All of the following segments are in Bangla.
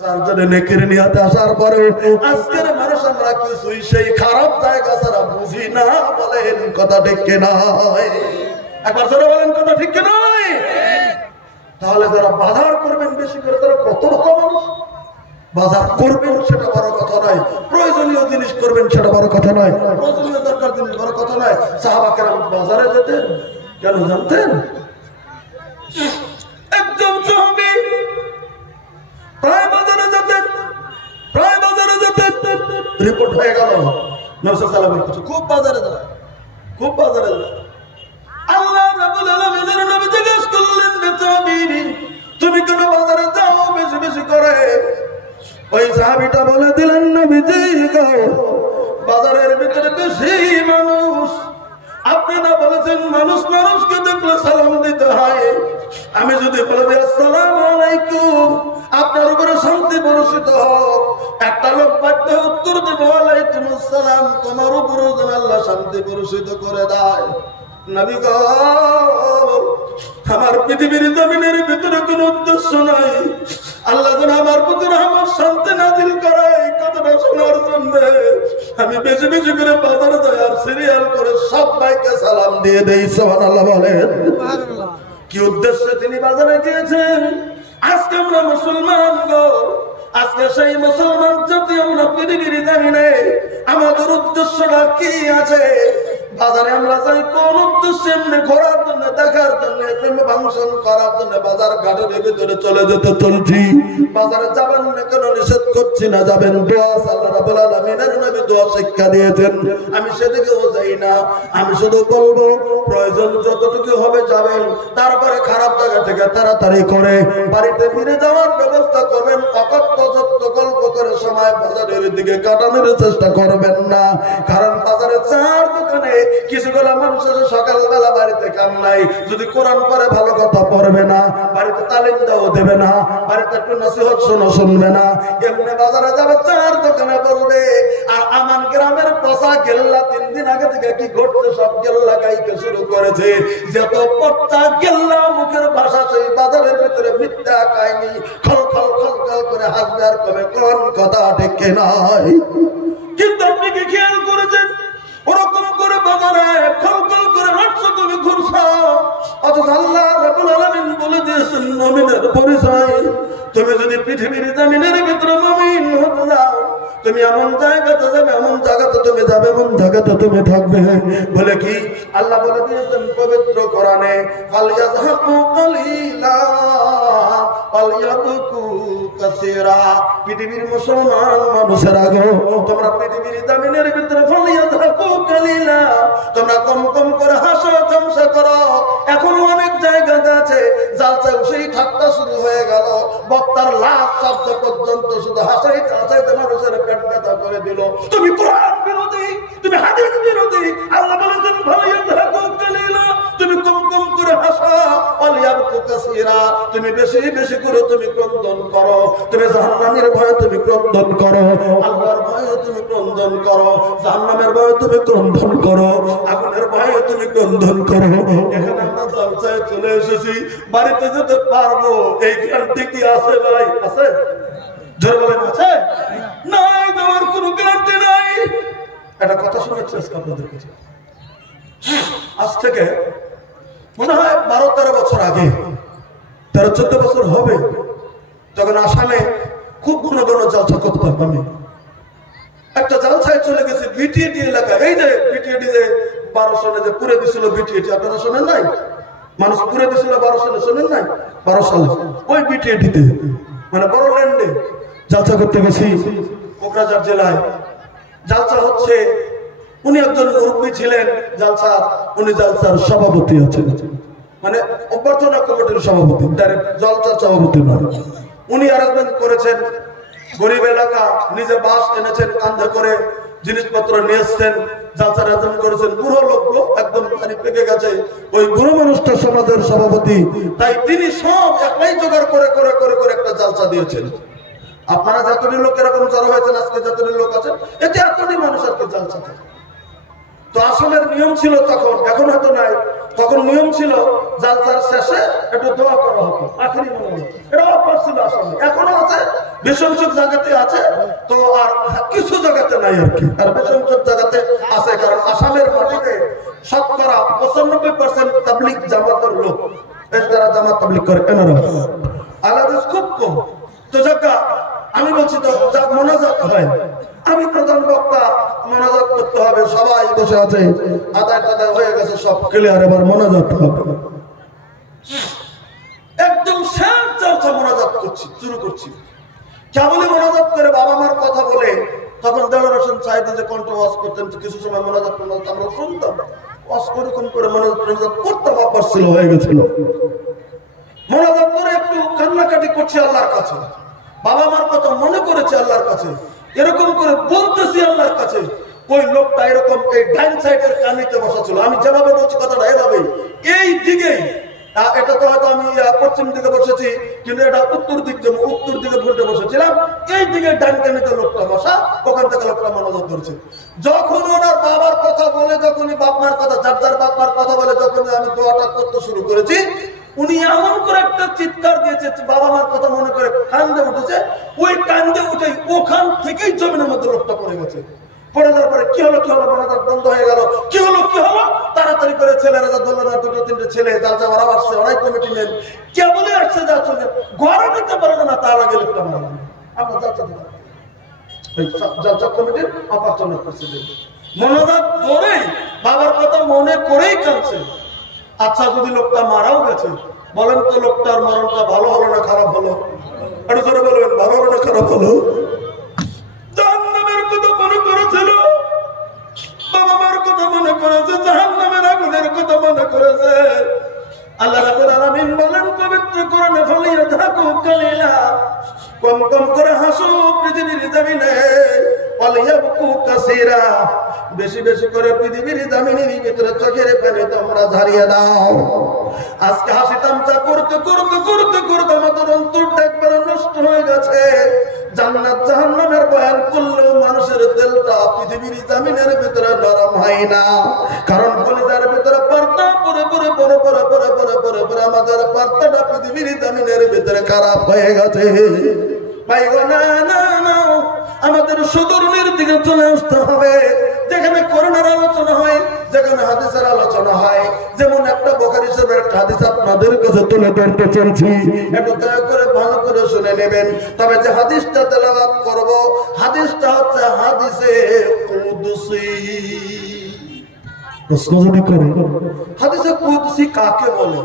চারজনে নেকির নিয়াতে আসার পরে আজকের মানুষ আমরা কিছুই সেই খারাপ জায়গা ছাড়া বুঝি না। বলেন কথা ঠিক কিনা? একবার জোরে বলেন কথা ঠিক কিনা? তাহলে যারা বাজার করবেন বেশি করে তারা কত ভালো মানুষ। বাজার করবেন সেটা বড় কথা নয়, প্রয়োজনীয় জিনিস করবেন সেটা বড় কথা নয়, প্রয়োজনীয় দরকার জিনিস বড় কথা নয়। সাহাবা কেরাম বাজারে যেতেন কেন জানতেন? একদম সাহাবী প্রায় বাজারে যেতেন, রিপোর্ট হয়ে গেল নবী সাল্লাল্লাহু আলাইহি ওয়াসাল্লাম খুব বাজারে যায়, খুব বাজারে যায়। আল্লাহ রাব্বুল আলামিনের নবী জিজ্ঞেস করলেন, বেচাবি তুমি কেন বাজারে যাও বেশি বেশি করে? ওই সাহাবীটা বলে দিলেন, নবীজি গো বাজারের ভিতরে বেশি মানুষ, আপনি না বলেছেন মানুষ মানুষকে দেখলে সালাম দিতে হয়। আমি যদি বলি আসসালামু আলাইকুম, আপনার উপরে শান্তি বর্ষিত হোক, একটা লোক বাধ্য উত্তর দেবে ওয়ালাইকুম আসসালাম, তোমার উপরে যেন আল্লাহ শান্তি বর্ষিত করে দেয়। নবী গো আমার পৃথিবীর জমিনের ভিতরে কোনো উদ্দেশ্য নাই, আল্লাহ যেন আমার প্রতি রহমত শান্তি নাযিল করে এই কথাটা শোনার জন্য আমি বেশি বেশি করে বাজারে যাই আর সিরিয়াল করে সবাইকে সালাম দিয়ে দেই। সুবহানাল্লাহ বলেন। কি উদ্দেশ্যে তিনি বাজারে গিয়েছেন? আজকে আমরা মুসলমান গো, আজকে সেই মুসলমান জাতি আমরা পৃথিবীর জামিনে আমাদের উদ্দেশ্যটা কি আছে? বাজারে আমরা যাই কোন উদ্দেশ্যে? এমনি ঘোরার জন্য, দেখার জন্য, ফাংশন করার জন্য বাজার ঘাটের ভিতরে চলে যেতে চলছি। বাজারে যাবেন না কেন নিষেধ করছি না, যাবেন। দোয়া আল্লাহ রাব্বুল আলামিনের নবী দোয়া শিক্ষা দিয়েছেন, আমি সেদিকেও যাই না। আমি শুধু বলবো প্রয়োজন যতটুকু হবে যাবেন, তারপরে খারাপ জায়গা থেকে তাড়াতাড়ি করে বাড়িতে ফিরে যাওয়ার ব্যবস্থা করবেন। অকথ্য গল্প করে সময় বাজারের দিকে কাটানোর চেষ্টা করবেন না, কারণ বাজারে চার দোকানে কিছুগুলো মানুষ আছে সকালবেলা বাড়িতে কাম নাই, যদি কোরআন পড়ে ভালো কথা পড়বে না, বাড়িতে তালিম দেওয়া দেবে না, বাড়িতে একটু নসিহত শুনবে না, এমনি বাজারে যাবে চার দোকানে বলবে। আর আমার গ্রামের পচা গেল্লা 3 দিন আগে থেকে কি ঘটছে সব গেল্লা গাইতে শুরু করেছে। যত পচা গেল্লা মুখের ভাষা সেই বাজারের ভিতরে মিথ্যা কাহিনী খল খল খল খল করে হাসবে আর কবে কোন কথা ঠিক নয়। কিন্তু আপনি কি খেয়াল করেছেন ওরকম করে বাজারে খলখল করে হাঁটছো তুমি, ঘুরছো, অথচ আল্লাহ রাব্বুল আলামিন বলে দিয়েছেন মুমিনের পরিচয়। তুমি যদি পৃথিবীর জমিনের ভিতরে মুমিন হতে যাও, তুমি এমন জায়গাতে যাবে, এমন জায়গাতে তুমি যাবে, এমন জায়গাতে তুমি থাকবে। বলে কি আল্লাহ বলে দিয়েছেন পবিত্র কোরআনে, ফালইয়াযহাকু কালিলা ওয়ালইয়াবকু কাসীরা। পৃথিবীর মুসলমান মানুষেরা গো, তোমরা পৃথিবীর জমিনের ভিতরে ফালইয়াযহাকু কালিলা, তোমরা কম কম করে হাসো, তামাশা করো। এখন অনেক জায়গাতে আছে জালসা সেই ঠাট্টা শুরু হয়ে গেল, বক্তার লাভ শব্দ পর্যন্ত শুধু হাসাইতে হাসাইতে মানুষের পেট ব্যথা করে দিল। তুমি কোরআন বিরোধী, তুমি হাদিস বিরোধী। আল্লাহ বলেছেন ফালইয়াযহাকু কালিলা, তুমি কম কম করে হাসো, ওয়ালইয়াবকু কাসীরা, তুমি বেশি বেশি করে তুমি ক্রন্দন করো। তুমি জাহান্নামের ভয়ে তুমি ক্রন্দন করো, আল্লাহর ভয়ে তুমি ক্রন্দন করো। জাহান্নামের ভয়ে তুমি ক্রন্দন করো, আগুনের ভয়ে তুমি ক্রন্দন করো। এখানে আমরা জলসায় চলে এসেছি, বাড়িতে যেতে পারবো এই গ্যারান্টি কি আছে ভাই? আছে? জোরে বলেন আছে? নাই, তোমার কোনো গ্যারান্টি নাই। একটা কথা শোনাচ্ছি আজকে আপনাদের কাছে। আজ থেকে মনে হয় 12-13 বছর আগে, 13-14 বছর হবে, তখন আসামে খুব ঘন ঘন জালসা করতাম আমি। একটা জালসায় চলে গেছি বিটিএটি এলাকা। এই যে বিটিএটি যে 12 সনে যে পুরে দিছিল বিটিএটি, আপনারা শোনেন নাই? মানুষ পুরে দিছিল 12 সনে, শোনেন নাই? 12 সালে ওই বিটিএটিতে মানে বড় ল্যান্ডে জালসা করতে গেছি কোকরাঝাড় জেলায়। জালসা হচ্ছে, উনি একজন মুরব্বী ছিলেন জালসার, উনি জালসার সভাপতি আছেন, মানে অভ্যর্থনা কমিটির সভাপতি, ডাইরেক্ট জালসার সভাপতি নয়। উনি অ্যারেঞ্জমেন্ট করেছেন, গরিব এলাকা, নিজে বাস এনেছেন, কাঁধে করে জিনিসপত্র নিয়ে এসছেন, জালসার আয়োজন করেছেন। বুড়ো লোক, একদম পানি পেকে গেছে, ওই বুড়ো মানুষটা সমাজের সভাপতি, তাই তিনি সব একলাই জোগাড় করে করে করে করে একটা জালসা দিয়েছেন। আপনারা যতটি লোক এরকম জড়ো হয়েছেন, আজকে যতটি লোক আছেন, এতে এতটি মানুষ আর কি জালসা থাকে। তো আসলের নিয়ম ছিল তখন, এখন হয়তো নাই। তখন নিয়ম ছিল জালসার শেষে একটু দোয়া করা হতো আখেরি মোনাজাত, এটা অভ্যাস ছিল আসলে, এখনো আছে বেশ সংখ্যক জায়গাতে আছে, তো আর কিছু জায়গাতে নাই আর কি, আর বেশ সংখ্যক জায়গাতে আছে, কারণ আসামের মাটিতে শতকরা 95% তাবলীগ জামাতের লোক, যারা জামাত তাবলীগ করে এনারা আলাদা খুব কম। তো যাকা আমি বলছি তো যা মোনাজাত হয়, আমি প্রধান বক্তা, মোনাজাত করতে হবে, সবাই বসে আছে, আদায় টাদায় হয়ে গেছে, সব ক্লিয়ার, এবার মোনাজাত হবে। একদম শেষ জালসা মোনাজাত করছি, শুরু করছি, কেবলই মোনাজাত করে বাবা মার কথা বলে, তখন দেওয়ার হোসেন সাহেব যে কণ্ঠ ওয়াজ করতেন, কিছু সময় মোনাজাত আমরা শুনতাম, ওয়াজ করে মোনাজাত করতাম, অভ্যাস ছিল, হয়ে গেছিল। মোনাজাত করে একটু কান্নাকাটি করছি আল্লাহর কাছে, বাবা মার কথা মনে করেছে আল্লাহর কাছে, এরকম করে বলতেছি আল্লাহর কাছে। ওই লোকটা এরকম এই ডাইন সাইডের কানিতে বসা ছিল, আমি যেভাবে বলছি কথাটা এভাবে, এই দিকে, এটা তো হয়তো আমি পশ্চিম দিকে বসেছি, কিন্তু এটা উত্তর দিকে ভুলটে বসেছিলাম, এই দিকে ডান কানিতে লোকটা বসা, ওখান থেকে লোকটা মনোযোগ ধরছে। যখন ওনার বাবার কথা বলে, যখনই বাপ মার কথা, যার বাপ মার কথা বলে, যখনই আমি দোয়াটা করতে শুরু করেছি, উনি এমন করে একটা চিৎকার দিয়েছে, বাবা মার কথা মনে করে কান্দে উঠেছে, ওই কান্দে উঠে ওখান থেকেই জমিনের মধ্যে লোকটা পড়ে গেছে। পড়ে যাওয়ার পরে কি হলো মোনাজাত বন্ধ হয়ে গেল, কি হলো তাড়াতাড়ি করে ছেলেরা ধরলো না, দুটো তিনটে ছেলে জালসা ওরা আসছে, ওরাই কমিটি নেন, কেবলই আসছে যাচ্ছে, ঘরে নিতে পারবে না, তার আগে লোকটা মারা গেল। আমরা জালসা কমিটির অপাচনা করছে, মোনাজাত ধরেই বাবার কথা মনে করেই কাঁদছে। আচ্ছা, যদি লোকটা মারাও গেছে, বলেন তো লোকটার মরণটা ভালো হলো না খারাপ হলো? একটু জোরে বলবেন, ভালো হলো না খারাপ হলো? জাহান্নামের কথা মনে করেছিল, বাবা মার কথা মনে করেছে, জাহান্নামের আগুনের কথা মনে করেছে। আল্লাহ রাব্বুল আলামিন বলেন পবিত্র কোরআনে, ফালিয়াযহাকু কালিলা, কম কম করে হাসো পৃথিবীর জমিনে, ওয়ালিয়াবকু কাসীরা, বেশি বেশি করে পৃথিবীর জমিনের ভিতরে চোখের পানি তোমরা ঝরিয়ে দাও। আজকে হাসি তামসা করতে করতে করতে করতে আমাদের অন্তরটা একবারে নষ্ট হয়ে গেছে। জান্নাত জাহান্নামের বয়ান করলেও মানুষের দিলটা পৃথিবীর জমিনের ভিতরে নরম হয় না, কারণ কলিজার ভিতরে পর্দা পরে পরে পরে পরে পরে পরে পরে পরে আমাদের পর্দাটা পৃথিবীর জমিনের ভিতরে খারাপ হয়ে গেছে। ভাই গো, না না না, আমাদের সুদূরের দিকে চলে আসতে হবে, যেখানে কোরআনের আলোচনা হয়, যেখানে হাদিসের আলোচনা হয়। যেমন একটা বুখারী শরীফের একটা হাদিস আপনাদের কাছে তুলে ধরতে চাইছি, একটু দয়া করে ভালো করে শুনে নেবেন। তবে যে হাদিসটা তেলাওয়াত করব, হাদিসটা হচ্ছে হাদিসে কুদসি। প্রশ্ন যদি করে, হাদিসে কুদসি কাকে বলে?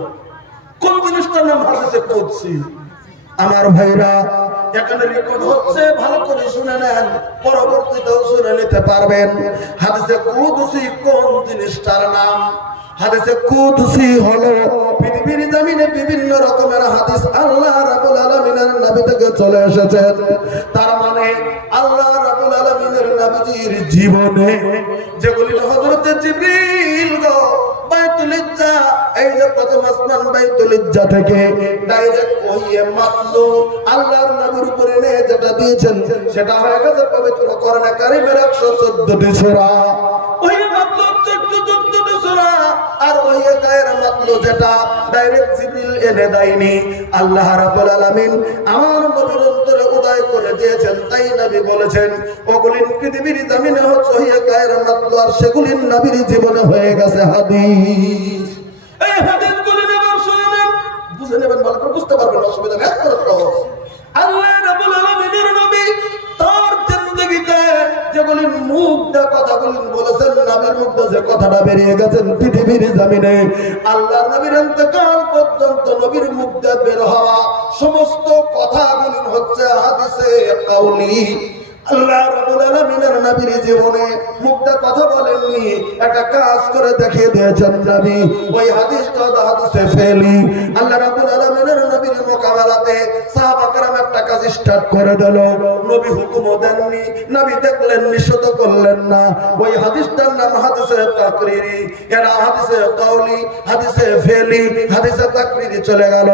কোন জিনিসটার নাম হাদিসে কুদসি? আমার ভাইরা, এখানে রেকর্ড হচ্ছে, ভালো করে শুনে নেন, পরবর্তীতেও শুনে নিতে পারবেন। হাদিসে কুদসি কোন জিনিসটার নাম? হাদিসে কুদসি হলো পৃথিবীর জমিনে বিভিন্ন রকমের হাদিস আল্লাহ রাব্বুল আলামিনের নবী থেকে চলে এসেছে। তার মানে আল্লাহ রাব্বুল আলামিনের নবীজির জীবনে যেগুলি হযরত জিবরিল গো বাইতুল ইজ্জা, এই যে প্রথম আসমান বাইতুল ইজ্জা থেকে ডাইরেক্ট ওহিয়ে মাতলু আল্লাহর নবীর উপরে নিয়ে যেটা দিয়েছেন, সেটা হয়ে গেছে পবিত্র কোরআনে কারীমের 114টি সূরা। ওহিয়ে মাতলু 14টি সূরা, আর ওহিয়ে গায়র মাতলু যেটা ডাইরেক্ট জিবরিল এনে দেয়নি, আল্লাহ রাব্বুল আলামিন আমার নবীর অন্তরে উদয় করে দিয়েছেন। তাই নবী বলেছেন, ওগুলি পৃথিবীর জমিনে হচ্ছে ওহিয়ে গায়র মাতলু, আর সেগুলি নবীর জীবনে হয়ে গেছে হাদিস। এই হাদিসগুলো নেবেন, শুনে নেন, বুঝে নেবেন, ভালো করে বুঝতে পারবেন, অসুবিধা নেই। আল্লাহ রাব্বুল আলামিনের নবী তার জিন্দেগিতে যেগুলি মুখ দিয়ে কথাগুলি বলেছেন, নবীর মুখ দিয়ে যে কথাটা বেরিয়ে গেছেন পৃথিবীর জমিনে, আল্লাহর নবীর ইন্তেকাল পর্যন্ত নবীর মুখ দিয়ে বের হওয়া সমস্ত কথাগুলি হচ্ছে হাদিসে কাউলি। আল্লাহ রাব্বুল আলামিনের নবীর জীবনে মুখটা কথা বলেননি, একটা কাজ করে দেখিয়ে দিয়েছেন নবী। ওই হাদিসটা হাদিসে ফেলি। আল্লাহ রাব্বুল আলামিনের নবীর মোকাবেলাতে সাহাবা کرام একটা কাজ স্টার্ট করে দিল, নবী হুকুমও দেননি, নবী দেখলেন, নিষেধ করলেন না। ওই হাদিসটার নাম হাদিসে তাকরিরি। এরা হাদিসে কাউলি, হাদিসে ফেলি, হাদিসে তাকরিরি চলে গেল।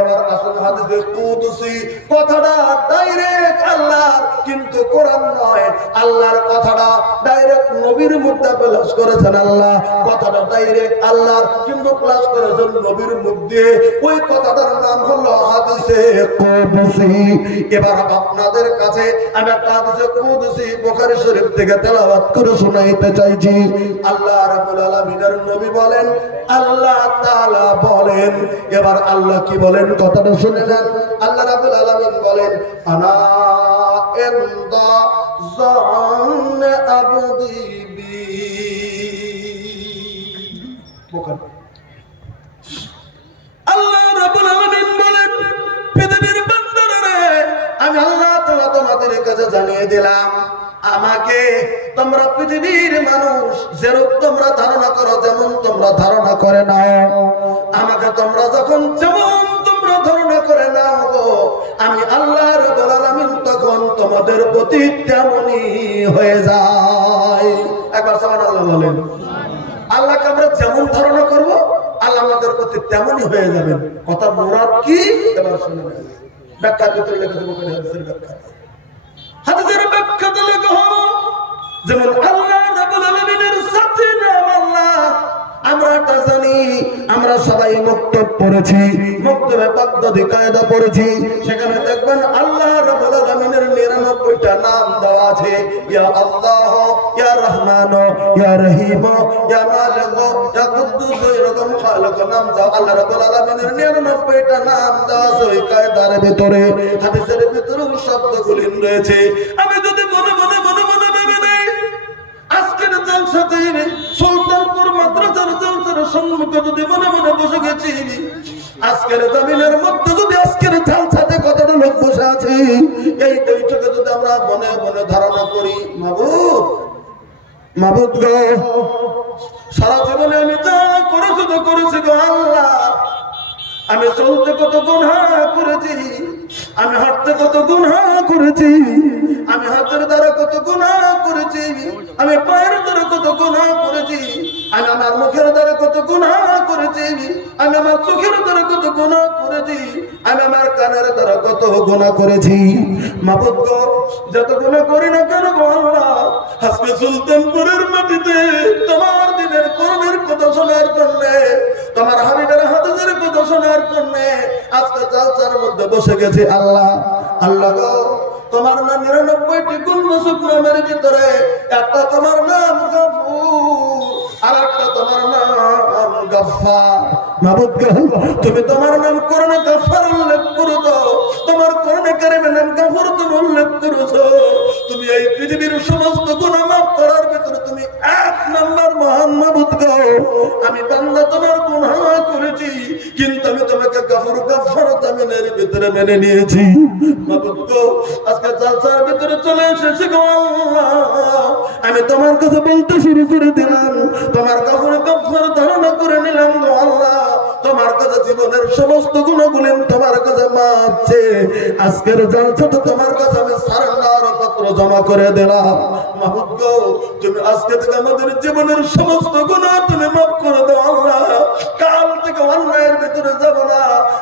এবার আসুন হাদিসে কুদসি। কথাটা ডাইরেক্ট আল্লাহর, কিন্তু কিন্তু কোরআন নয়, আল্লাহর কথাটা ডাইরেক্ট নবীর মধ্যে প্লাস করেছেন আল্লাহ, কথাটা ডাইরেক্ট আল্লাহ কিন্তু প্লাস করেছেন নবীর মধ্যে। ওই কথাটার নাম হলো হাদিসে কুদসি। এবার আপনাদের কাছে আমি একটা হাদিসে কুদসি বুখারী শরীফ থেকে তেলাওয়াত করে শোনাইতে চাইছি। আল্লাহ রাব্বুল আলামিনের নবী বলেন, আল্লাহ তাআলা বলেন, এবার আল্লাহ কি বলেন কথাটা শুনে নেন। আল্লাহ রাব্বুল আলামিন বলেন, আনা ইনদা যান আবদি বি। আল্লাহ রাব্বুল আলামিন বলেন, পৃথিবীর বান্দারা, আমি আল্লাহ তাআলা তোমাদের কাছে জানিয়ে দিলাম, আমাকে তোমরা পৃথিবীর মানুষ যেরূপ তোমরা ধারণা করো, যেমন তোমরা ধারণা করে নাও, আমাকে তোমরা যখন যেমন তোমরা ধারণা করে নাও গো, আমি আল্লাহ রাব্বুল আলামিন তখন তোমাদের প্রতি তেমনই হয়ে যায়। একবার সুবহানাল্লাহ বলেন। আল্লাহকে আমরা যেমন ধারণা করব, আল্লাহ আমাদের প্রতি তেমনই হয়ে যাবেন। কথা মুরাদ কি এবার শুনুন। ব্যাখ্যার ভিতরে লেখা দেবো, হাদিসের ব্যাখ্যা। হাদিসের ব্যাখ্যাতে লেখা হলো, যেমন আল্লাহ রাব্বুল আলামিনের সাথে নাম আল্লাহ। আমরা তা জানি, আমরা সবাই মক্তব পড়েছি, মক্তবে বাগদাদি কায়দা পড়েছি। সেখানে দেখবেন আল্লাহ রাব্বুল আলামিনের 99টা নাম দেওয়া আছে। ইয়া আল্লাহ, ইয়া রহমান, ইয়া রহিম, ইয়া মালিক, ইয়া কুদ্দুস, এরকম খালিক নাম দাও। আল্লাহ রাব্বুল আলামিনের 99টা নাম দেওয়া আছে ওই কায়দার ভিতরে। হাদিসের ভিতরে শব্দগুলি রয়েছে। আমি যদি মনে মনে মনে মনে ভেবে নেই, আজকের জলসাতে সুলতানপুর মাদ্রাসার জলসার সম্মুখে যদি মনে মনে বসে গেছি, আজকের জমিনের মধ্যে যদি আজকের জলসাতে কতটা লোক বসে আছে, এই বৈঠকে যদি আমরা মনে মনে ধারণা করি, মাবুদ মাবুদ গো, সারা জীবনে আমি যা করেছি তো করেছি গো আল্লাহ, আমি চলতে কত গুনাহ করেছি, আমি হাঁটতে কত গুনাহ করেছি, আমি হাতের দ্বারা কত গুনাহ করেছি, আমি পায়ের দ্বারা কত গুনাহ করেছি, আমি আমার মুখের দ্বারা কত গুনাহ করেছি, আমি আমার চোখের দ্বারা কত গুনাহ করেছি, আমি আমার কানের দ্বারা কত গুনাহ করেছি। মাবুদ গো, যত গুনাহ করি না কেন গো আল্লাহ, আজকে সুলতানপুরের মাটিতে তোমার দিনের কোরআনের কথা শোনার জন্য, তোমার হাবিবের হাদিসের কথা শোনার জন্য আজকে জালসার মধ্যে বসে গেছি আল্লাহ। আল্লাহ গো, তোমার নাম 99টি গুণবাচক নামের ভিতরে একটা তোমার নাম গফুর, আর একটা তোমার নাম গফফার। মাবুদ গো, তুমি তোমার নাম কোরআনে গফফার উল্লেখ করেছো, তোমার কোরআনে কারিমে নাম গফুর তুমি উল্লেখ করেছো। তুমি এই পৃথিবীর সমস্ত গুনাহ মাফ করার ভিতরে তুমি এক নাম্বার মহান। মাবুদ গো, আমি বান্দা তোমার গুনাহ করেছি, কিন্তু আমি তোমাকে গফুর গফফার জামিনের ভিতরে মেনে নিয়েছি। মাবুদ গো, আজকে জালসার ভিতরে চলে এসেছি গো আল্লাহ, আমি তোমার কাছে বলতে শুরু করে দিলাম, তোমার গফুর গফফার ধারণা করে নিলাম গো আল্লাহ, তোমার কাছে জীবনের সমস্ত গুণাগুলি তোমার কাছে মাফ চেয়ে আজকের জালসাতে তোমার কাছে আমি সারেন্ডার পত্র জমা করে দিলাম। মাবুদ গো, তুমি আজকে থেকে আমাদের জীবনের সমস্ত গুনাহ তুমি মাফ করে দাও আল্লাহ, কাল থেকে অন্যায়ের ভিতরে যাব না।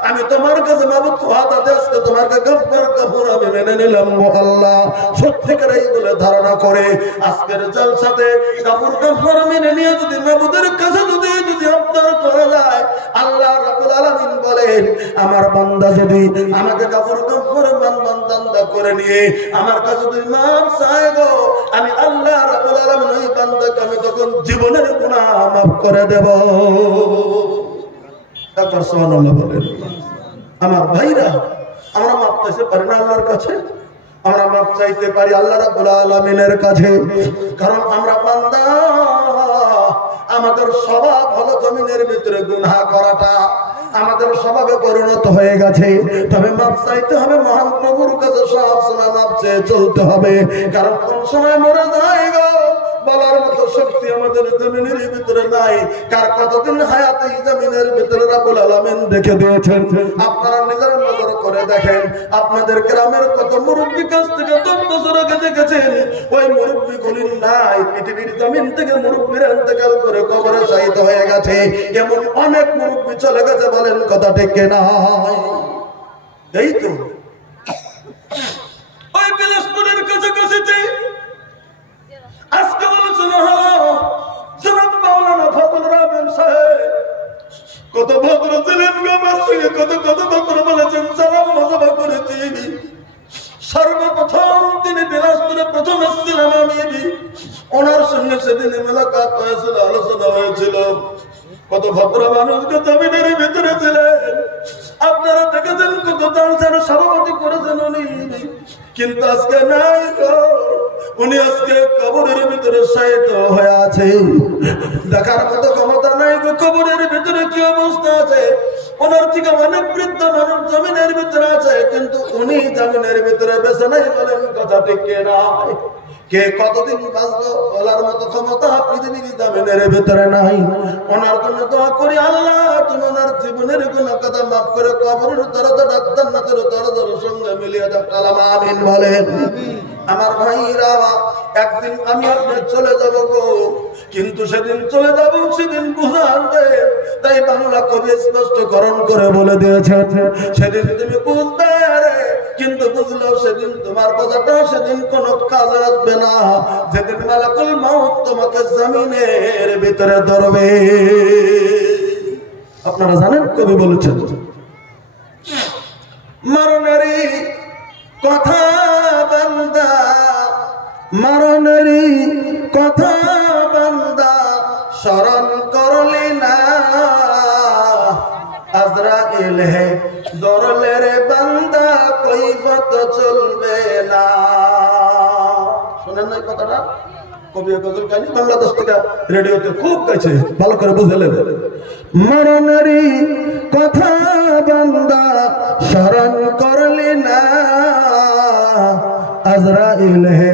আমি তোমার কাছে মাবুদ ওয়াদা দিই, আজকে তোমাকে গফফার গফুর আমি মেনে নিলাম গো আল্লাহ। সত্যিকার এই বলে ধারণা করে আজকের জালসাতে গফুর গফফার মেনে নিয়ে যদি মাবুদের কাছে যদি আপনার করা যায়, আল্লাহ রাব্বুল আলামিন বলেন, আমার বান্দা যদি আমাকে গফুর গফফার বান্দা করে নিয়ে আমার কাছে যদি মাফ চায় গো, আমি আল্লাহ রাব্বুল আলামিন ওই বান্দাকে আমি তখন জীবনের গুনাহ মাফ করে দেব। একবার সুবহানাল্লাহ বলেন। আমার ভাইরা, আমরা মাফ চাইতে পারি না আল্লাহর কাছে, আমরা মাফ চাইতে পারি আল্লাহ রাব্বুল আলামিনের কাছে, কারণ আমরা বান্দা, আমাদের স্বভাব হলো জমিনের ভিতরে গুনাহ করাটা, আমাদের স্বভাবে পরিণত হয়ে গেছে। তবে মাফ চাইতে হবে মহান প্রভুর কাছে, সব সময় মাফ চেয়ে চলতে হবে, কারণ কোন সময় মরে যায় গো বলার মতো শক্তি আমাদের জমিনের ভিতরে নাই। কার কতদিন হায়াত এই জমিনের ভিতরে রাব্বুল আলামিন রেখে দিয়েছেন আপনারা নিজের নজর করে দেখেন। আপনাদের গ্রামের কত মুরব্বী কাছ থেকে 10 বছর আগে দেখেছেন, ওই মুরব্বী গুলির নাই, পৃথিবীর জমিন থেকে মুরব্বীরা ইন্তেকাল করে কবরে শায়িত হয়ে গেছে। এমন অনেক মুরব্বী চলে গেছে, বলেন কথা ঠিক কিনা? এই তো ওই বিলাসপুরের কাছাকাছি যখন আসছিলাম আমি ওনার সঙ্গে সেদিন মোলাকাত হয়েছিল, আলোচনা হয়েছিল। কত ভদ্র মানুষকে জমিনের ভিতরে ছিলেন, আপনারা দেখেছেন কত দালচার সভাপতি করেছেন উনি, কিন্তু আজকে নাই গো। উনি আজকে কবরের ভিতরে শায়িত হয়ে আছে, দেখার মতো ক্ষমতা নাই গো কবরের ভিতরে কি অবস্থা আছে। ওনার থেকে অনেক বৃদ্ধ মানুষ জমিনের ভিতরে আছে, কিন্তু উনি জমিনের ভিতরে বেঁচে নাই। বলেন কথা ঠিক না? কে কতদিন বাঁচবো বলার মতো ক্ষমতা পৃথিবীর জমিনের ভিতরে নাই। ওনার জন্য দোয়া করি, আল্লাহ তুমি ওনার জীবনের গুনাহ কথা মাফ করে কবরের দরজাটা জান্নাতের দরজার সঙ্গে মিলিয়ে দাও। আমিন বলেন। আমার ভাইরা, একদিন আমি আপনি চলে যাব গো, কিন্তু সেদিন চলে যাব সেদিন বুঝা আসবে। তাই বাংলা কবি স্পষ্টকরণ করে বলে দিয়েছে, সেদিন তুমি বুঝবে রে, কিন্তু বুঝলেও সেদিন তোমার বোঝাটা সেদিন কোনো কাজে আসবে না, যেদিন মালাকুল মাউত তোমাকে জমিনের ভিতরে ধরবে। আপনারা জানেন কবি বলেছেন, মরণেরই কথা বান্দা, মরণেরই কথা বান্দা স্মরণ করলি না, আজরাইল হে ধরলে রে বান্দা কৈফত চলবে না। শোনেন না এই কথাটা? কবি গজল গাইনি, বাংলাদেশ থেকে রেডিওতে খুব গাইছে, ভালো করে বুঝে নেবেন। মরণেরই কথা বান্দা স্মরণ করলি না, আজরাইল হে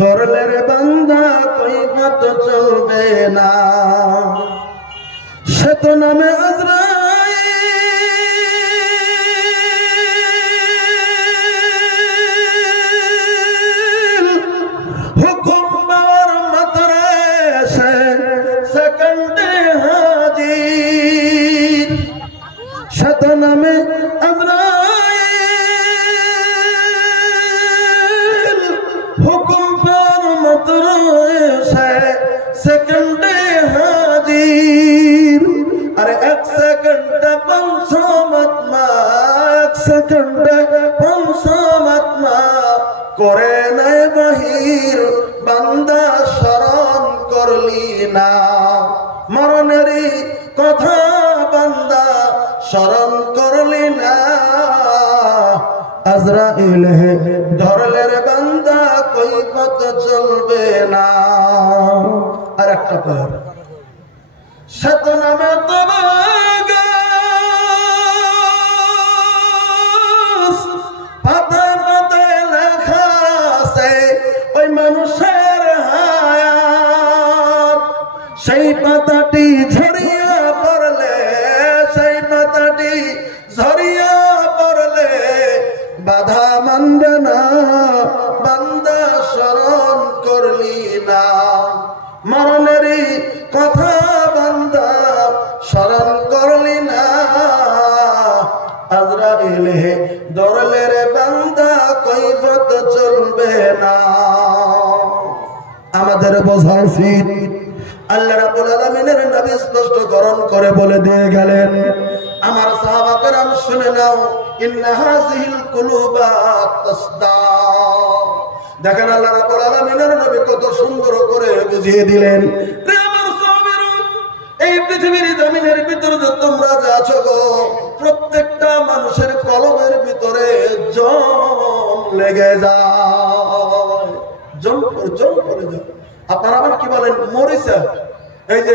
ধরলে রে বান্দা কৈফত চলবে না। সে তো নামে আজরাইল, হুকুম পাওয়ার মাত্রে সে সেকেন্ডে হাজির। সে তো নামে আজরাইল, হুকুম পাওয়ার মাত্রে সে সেকেন্ডে হাজির। আরে এক সেকেন্ডে পঞ্চমাত্মা, এক সেকেন্ডে পঞ্চমাত্মা করে নাই বাহির, বান্দা স্মরণ করলি না। মরণেরই কথা বান্দা স্মরণ করলি না, আজরাইল হে ধরলে রে বান্দা কৈফত চলবে না। আর একটা পর শত নামে পাতা পাতায় লেখা আছে ওই মানুষের হায়াত। সেই পাতাটি ঝরিয়া পড়লে, সেই পাতাটি ঝরিয়া পড়লে বাধা মানবে না, বান্দা স্মরণ করলি না। মরণেরই কথা বান্দা স্মরণ করলি না, আজরাইল হে ধরলে রে বান্দা কৈফত চলবে না। আমাদের বোঝা উচিত, আল্লাহ রাব্বুল আলামিনের নবী স্পষ্টকরণ করে বলে দিয়ে গেলেন, আমার সাহাবা কেরাম শুনে নাও, ইন্না হাযিহিল কুলুবা তাসদা। দেখেন আল্লাহ রাব্বুল আলামিনের নবী কত সুন্দর করে বুঝিয়ে দিলেন। রে আমার সাহাবীরা, এই পৃথিবীর জমিনের ভিতরে যে তোমরা যা আছো গো, প্রত্যেকটা মানুষের কলমের ভিতরে জম লেগে যায়, জম করে যায়। আপনারা আবার কি বলেন? মরিচা। এই যে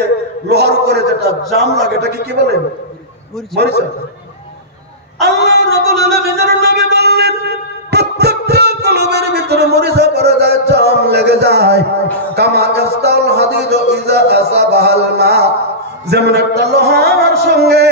লোহার উপরে যেটা জাম লাগে, এটাকে কি বলেন? মরিচা। আল্লাহ রাব্বুল আলামিনের নবী বললেন, প্রত্যেকটা কলমের ভিতরে মরিচা পড়ে যায়, জাম লেগে যায়। কামা ইস্তাল হাদিদ ইজা আসাবাহাল মা, যেমন একটা লোহার সঙ্গে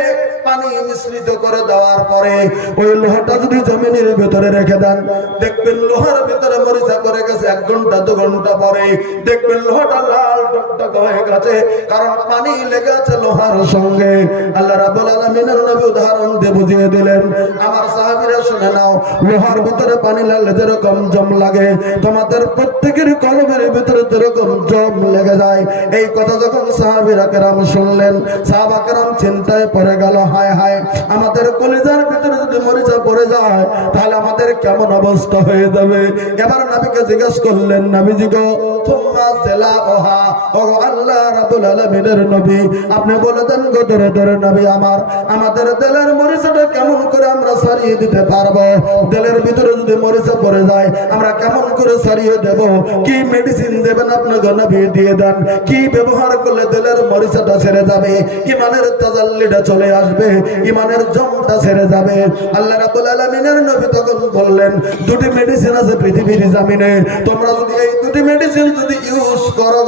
পানি মিশ্রিত করে দেওয়ার পরে ওই লোহাটা যদি জমিনের ভিতরে রেখে দেন, দেখবেন লোহার ভিতরে মরিচা পড়ে গেছে। 1 ঘন্টা 2 ঘন্টা পরে দেখবেন লোহাটা লাল টকটক হয়ে গেছে, কারণ পানি লেগে আছে লোহার সঙ্গে। আল্লাহ রাব্বুল আলামিনের নবী উদাহরণ দিয়ে বুঝিয়ে দিলেন, আমার সাহাবীরা শুনে নাও, লোহার ভিতরে পানি লাগলে যেরকম জম লাগে, তোমাদের প্রত্যেকের কলমের ভিতরে যেরকম জম লেগে যায়। এই কথা যখন সাহাবীরা কেরাম শুনলেন, সাহাবা কেরাম চিন্তায় পড়ে গেল, হায় হায় হায় আমাদের কলিজার ভিতরে যদি মরিচা পড়ে যায় তাহলে আমাদের কেমন অবস্থা হয়ে যাবে। এবার নবীকে জিজ্ঞেস করলেন, নবীজি গো তুম্মা জেলা ওহা, ও আল্লাহ রাব্বুল আলামিনের নবী আপনি বলে দেন গো দরে নবী আমার, আমাদের দিলের মরিচাটা কেমন করে আমরা সারিয়ে দিতে পারবো? দিলের ভিতরে যদি মরিচা পড়ে যায় আমরা কেমন করে সারিয়ে দেব? কি মেডিসিন দেবেন আপনাকে নবী দিয়ে দেন। কি ব্যবহার করলে দিলের মরিচাটা ছেড়ে যাবে, ইমানের তাজাল্লিটা চলে আসবে, ইমানের জমটা ছেড়ে যাবে? আল্লাহ রাব্বুল আলামিনের নবী তখন বললেন, দুটি মেডিসিন আছে পৃথিবীর জমিনে, তোমরা যদি এই দুটি মেডিসিন যদি ইউজ করো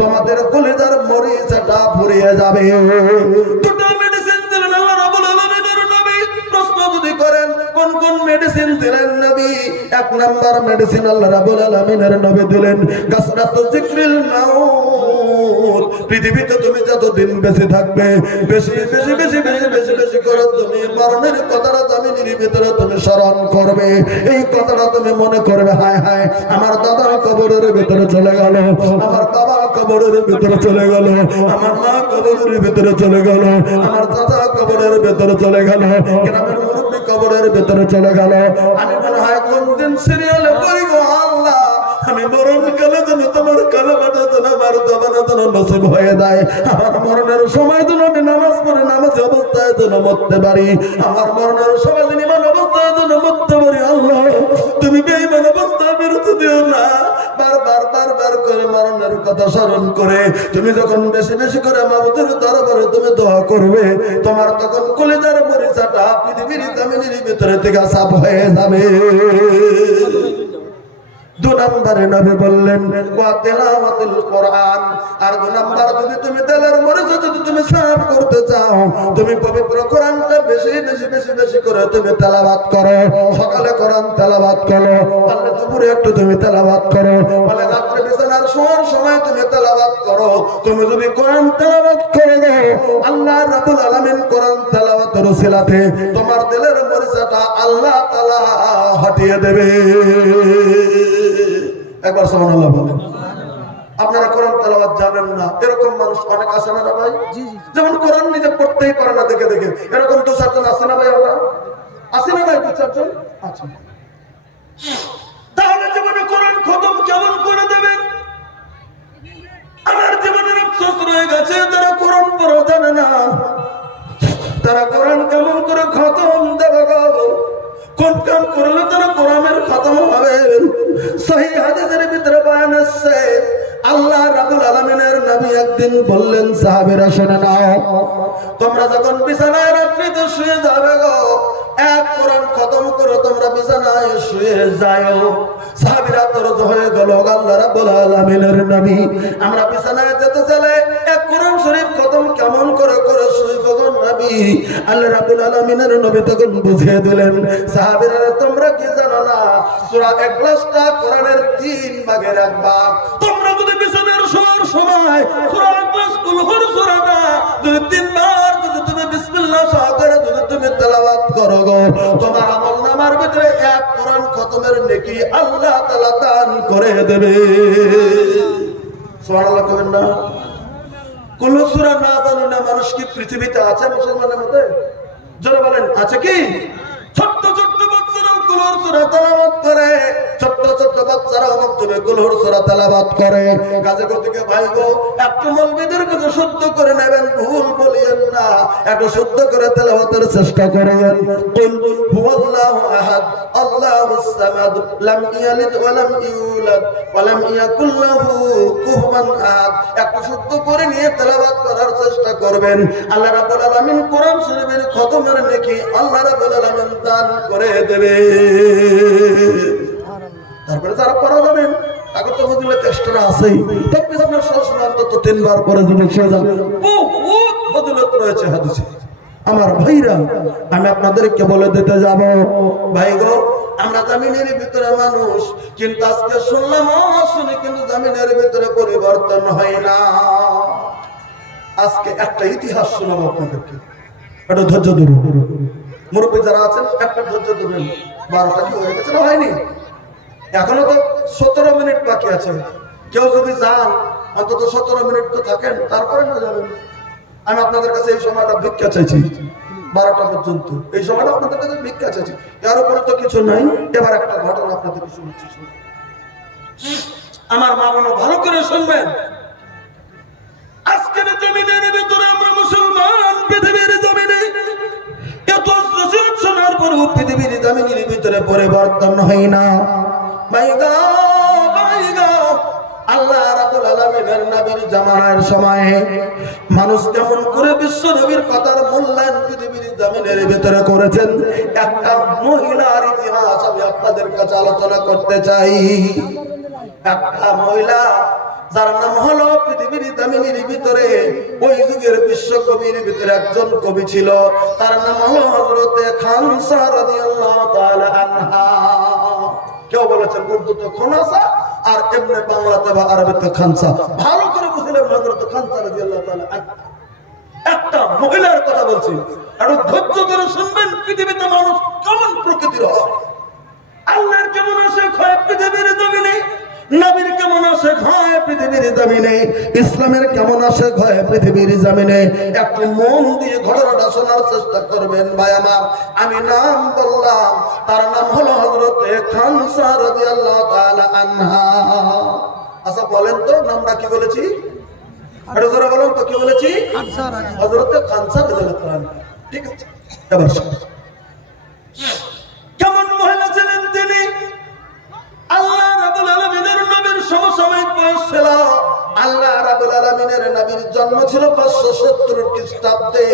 তোমাদের কলিজার মরিচাটা ফুরিয়ে যাবে। দুটো মেডিসিন দিলেন আল্লাহ রাব্বুল আলামিনের নবী। প্রশ্ন যদি করেন কোন কোন মেডিসিন দিলেন নবী, এক নাম্বার মেডিসিন আল্লাহ রাব্বুল আলামিনের নবী দিলেন কাসরাতু যিকরিল মাউত। পৃথিবীতে তুমি যতদিন বেঁচে থাকবে বেশি বেশি বেশি বেশি বেশি বেশি করে তুমি মরণের কথাটা জমিনের ভিতরে তুমি স্মরণ করবে। এই কথাটা তুমি মনে করবে, হায় হায় আমার দাদা কবরের ভিতরে চলে গেল, আমার বাবা কবরের ভিতরে চলে গেল, আমার মা কবরের ভিতরে চলে গেল, আমার দাদা কবরের ভিতরে চলে গেল, গ্রামের মুরব্বী কবরের ভিতরে চলে গেল। আমি মনে হয় কোন দিন সিরিয়ালে পড়ি গো আল্লাহ, আমি মরণকালে যেন তোমার কালেমাটা যেন আমার জবানে যেন নসিব হয়ে যায়। আমার মরণের সময় যেন আমি নামাজ পড়ে নামাজ অবস্থায় যেন মরতে পারি, আমার মরণের সময় যেন ইমান অবস্থায় যেন মরতে পারি। আল্লাহ তুমি বেঈমান অবস্থায় বিরত দিও না। বারবার বারবার করে মরণের কথা স্মরণ করে তুমি যখন বেশি বেশি করে মাবুদের দরবারে তুমি দোয়া করবে, তোমার তখন কলিজার মরিচাটা পৃথিবীর জমিনের ভিতরে থেকে সাফ হয়ে যাবে। দু নম্বরে নবী বললেন ওয়া তিলাওয়াতুল কোরআন। আর দু নম্বর যদি তুমি তেলের মরিচা যদি তুমি সাফ করতে চাও, তুমি পবিত্র কোরআনটা বেশি বেশি বেশি বেশি করে তুমি তেলাওয়াত করো। সকালে কোরআন তেলাওয়াত করো, পারলে দুপুরে একটু তুমি তেলাওয়াত করো, পারলে রাত্রে বিছানার শোয়ার সময় তুমি তেলাওয়াত করো। তুমি যদি কোরআন তেলাওয়াত করে দাও, আল্লাহ রাব্বুল আলামিন কোরআন তেলাওয়াতের উসিলাতে তোমার দিলের মরিচাটা আল্লাহ তাআলা হটিয়ে দেবে। একবার সুবহানাল্লাহ বলেন। আপনারা কোরআন তেলাওয়াত জানেন না এরকম মানুষ অনেক আছে না ভাই? যেমন কোরআন নিজে পড়তেই পারে না দেখে দেখে, এরকম দু চারজন আছে না ভাই? আমরা আছে না ভাই? দু চারজন আছে। তাহলে জীবনে কোরআন খতম কেমন করে দেবেন? আমার জীবনের আফসোস রয়ে গেছে যারা কোরআন পড়া জানে না, তারা কোরআন কেমন করে খতম দেবে গো? কোন কাম করলে তারা কোরআনের খতম হবে? সহিহ হাদিসের ভিতরে বয়ান আছে আল্লাহ রাব্বুল আলামিনের নবী একদিন বললেন সাহাবীরা শুনে নাও, তোমরা যখন বিছানায় রাত্রিতে শুয়ে যাবে গো, এক কোরআন খতম করে তোমরা বিছানায় শুয়ে যাও। সাহাবীরা তরজ হয়ে গেল, আল্লাহ রাব্বুল আলামিনের নবী আমরা বিছানায় যেতে চলে এক কোরআন শরীফ খতম কেমন করে করে শুইব গো নবী? আল্লাহ রাব্বুল আলামিনের নবী তখন বুঝিয়ে দিলেন, সাহাবীরা তোমরা কি জানো না সূরা ইখলাসটা কোরআনের 3 ভাগের 1 ভাগ। তোমরা যদি বিছানায় শোয়ার সময় সূরা ইখলাস কুলহুর সূরাটা যদি 3 বার যদি তুমি বিসমিল্লাহ সহকারে যদি তুমি তেলাওয়াত করো গো, তোমার আমলনামার ভিতরে এক কোরআন খতমের নেকি আল্লাহ তাআলা দান করে দেবে। সুবহানাল্লাহ কবেন না? কুল সূরা না জানো না মানুষ কি পৃথিবীতে আছে মুসলমানের মধ্যে? জোরে বলেন আছে কি? ছোট্ট ছোট্ট বাচ্চারাও কুলহুর সূরা তেলাওয়াত করে, ছোট্ট ছোট্ট বাচ্চারাও মক্তবে কুলহুর সূরা তেলাওয়াত করে। কাজে করতে ভাই গো একটু মৌলবীদের কথা শুদ্ধ করে নেবেন, ভুল বলিয়েন না, একটু শুদ্ধ করে তেলাওয়াতের চেষ্টা করেন। কুল হুয়াল্লাহু আহাদ আল্লাহুস সামাদ লাম ইয়ালিদ ওয়া লাম ইউলাদ ওয়া লাম ইয়াকুল লাহু কুফুয়ান আহাদ। একটু শুদ্ধ করে নিয়ে তেলাওয়াত করার চেষ্টা করবেন। আল্লাহ রাব্বুল আলামিন কোরআন শরীফের খতমের নেকি আল্লাহ রাব্বুল আলামিন দান করে দেবে। তারপরে যারা পড়া যাবেন আগে তো ফজিলত এক্সট্রা আছেই, তবে আপনার সবসময় অন্তত 3 বার পরে যদি সে যান বহুত ফজিলত রয়েছে হাদিসে। আমার ভাইরা আমি আপনাদেরকে বলে দিতে যাব, ভাই গো আমরা জামিনের ভিতরে মানুষ, কিন্তু আজকে শুনলাম শুনে কিন্তু জামিনের ভিতরে পরিবর্তন হয় না। আজকে একটা ইতিহাস শোনাবো আপনাদেরকে, একটু ধৈর্য ধরুন। মুরব্বী যারা আছেন একটা ধৈর্য ধরুন। 12টা কি হয়ে গেছে না? হয়নি, এখনো তো 17 মিনিট বাকি আছে। কেউ যদি যান অন্তত 17 মিনিট তো থাকেন, তারপরে না যাবেন। আমি আপনাদের কাছে এই সময়টা ভিক্ষা চাইছি, 12টা পর্যন্ত। এই সময়টা আপনাদের কাছে ভিক্ষা চাচ্ছি, এর উপরে তো কিছু নাই। এবার একটা ঘটনা আপনাদের শুনছি, আমার মা বোন ভালো করে শুনবেন। আজকের জমিনের ভিতরে আমরা মুসলমান, পৃথিবীর জমিনে এত শোনার পরেও পৃথিবীর জমিনের ভিতরে পরিবর্তন হয় না। আল্লাহ রাব্বুল আলামিনের নবীর জামানার সময়ে মানুষ কেমন করে বিশ্ব নবীর কথার মূল্যায়ন পৃথিবীর জমিনের ভিতরে করেছেন, একটা মহিলার ইতিহাস আমি আপনাদের কাছে আলোচনা করতে চাই। একটা মহিলা যার নাম হলো পৃথিবীর জমিনের ভিতরে ওই যুগের বিশ্ব কবির ভিতরে একজন কবি ছিল, তার নাম হলো হযরতে খানসা রাদিয়াল্লাহু তাআলা আনহা। কেউ বলেছেন উর্দুতে খনাসা আর এমনি বাংলাতে বা আরবিতে খানসা। ভালো করে বুঝলেন হযরতে খানসা রাদিয়াল্লাহু তাআলা আনহা। একটা মহিলার কথা বলছি, একটু ধৈর্য ধরে শুনবেন। পৃথিবীতে মানুষ কেমন প্রকৃতির হয়, আল্লাহর কেমন আশেক হয় পৃথিবীর জমিনে, নবীর কেমন আশেক হয় পৃথিবীর জমিনে, ইসলামের কেমন আশেক হয় পৃথিবীর জমিনে। একটু মন দিয়ে ঘটনাটা শোনার চেষ্টা করবেন ভাই আমার। আমি নাম বললাম, তার নাম হলো হযরতে খানসা রাদিয়াল্লাহু তাআলা আনহা। আচ্ছা বলেন তো নামটা কি বলেছি? এটা জোরে বলুন তো, কি বলেছি? হযরতে খানসা রাদিয়াল্লাহু তাআলা আনহা। ঠিক আছে, এবার কেমন মহিলা ছিলেন তিনি? আল্লাহ রাব্বুল আলামিনের নবীর সমসাময়িক বয়স ছিল। আল্লাহ রাব্বুল আলামিনের নবীর জন্ম ছিল 570 খ্রিস্টাব্দে,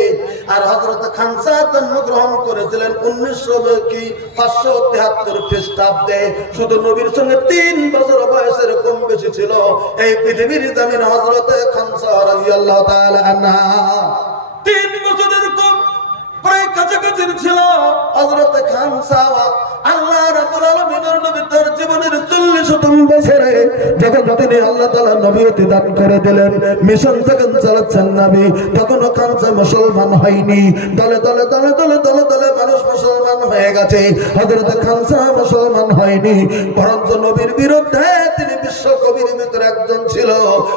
আর হযরত খানসা জন্মগ্রহণ করেছিলেন 573 খ্রিস্টাব্দে। শুধু নবীর সঙ্গে 3 বছর বয়সের কম বেশি ছিল এই পৃথিবীর জমিনে হযরত খানসা রাদিয়াল্লাহু তাআলা আনহা। 3 বছরের কম প্রায় কাছাকাছি ছিল হযরত খানসা। আল্লাহ রাব্বুল আলামিনের নবী তার জীবনের 40তম বছরে যখন তিনি আল্লাহ তাআলা নবুয়তি দান করে দিলেন, মিশন যখন চালাচ্ছেন নবী, তখনও খানসা মুসলমান হয়নি। দলে দলে দলে দলে দলে দলে মানুষ মুসলমান হয়ে গেছে, হযরত খানসা মুসলমান হয়নি। বরঞ্চ নবীর বিরুদ্ধে তিনি বিশ্ব কবির ভিতরে একজন ছিল।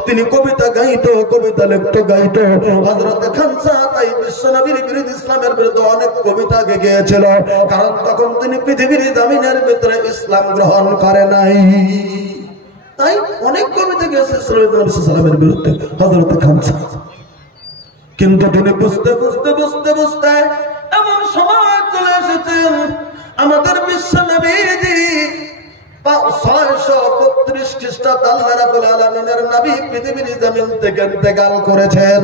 তিনি কবিতা গাইতো, কবিতা লিখতো, গাইতো। হযরত খানসা তাই বিশ্ব নবীর বিরুদ্ধে, ইসলামের বিরুদ্ধে অনেক কবিতা গেয়েছিল, কারণ তখন তিনি পৃথিবীর জমিনের ভিতরে ইসলাম গ্রহণ করে নাই। তাই অনেক কবিতা গেছে ইসলামের বিরুদ্ধে হযরত খানসা। কিন্তু তিনি বুঝতে বুঝতে বুঝতে বুঝতে এমন সময় চলে এসেছেন, আমাদের বিশ্ব নবীজি 632 খ্রিস্টাব্দে আল্লাহ রাব্বুল আলামিনের নবী পৃথিবীর জমিন থেকে ইন্তেকাল করেছেন।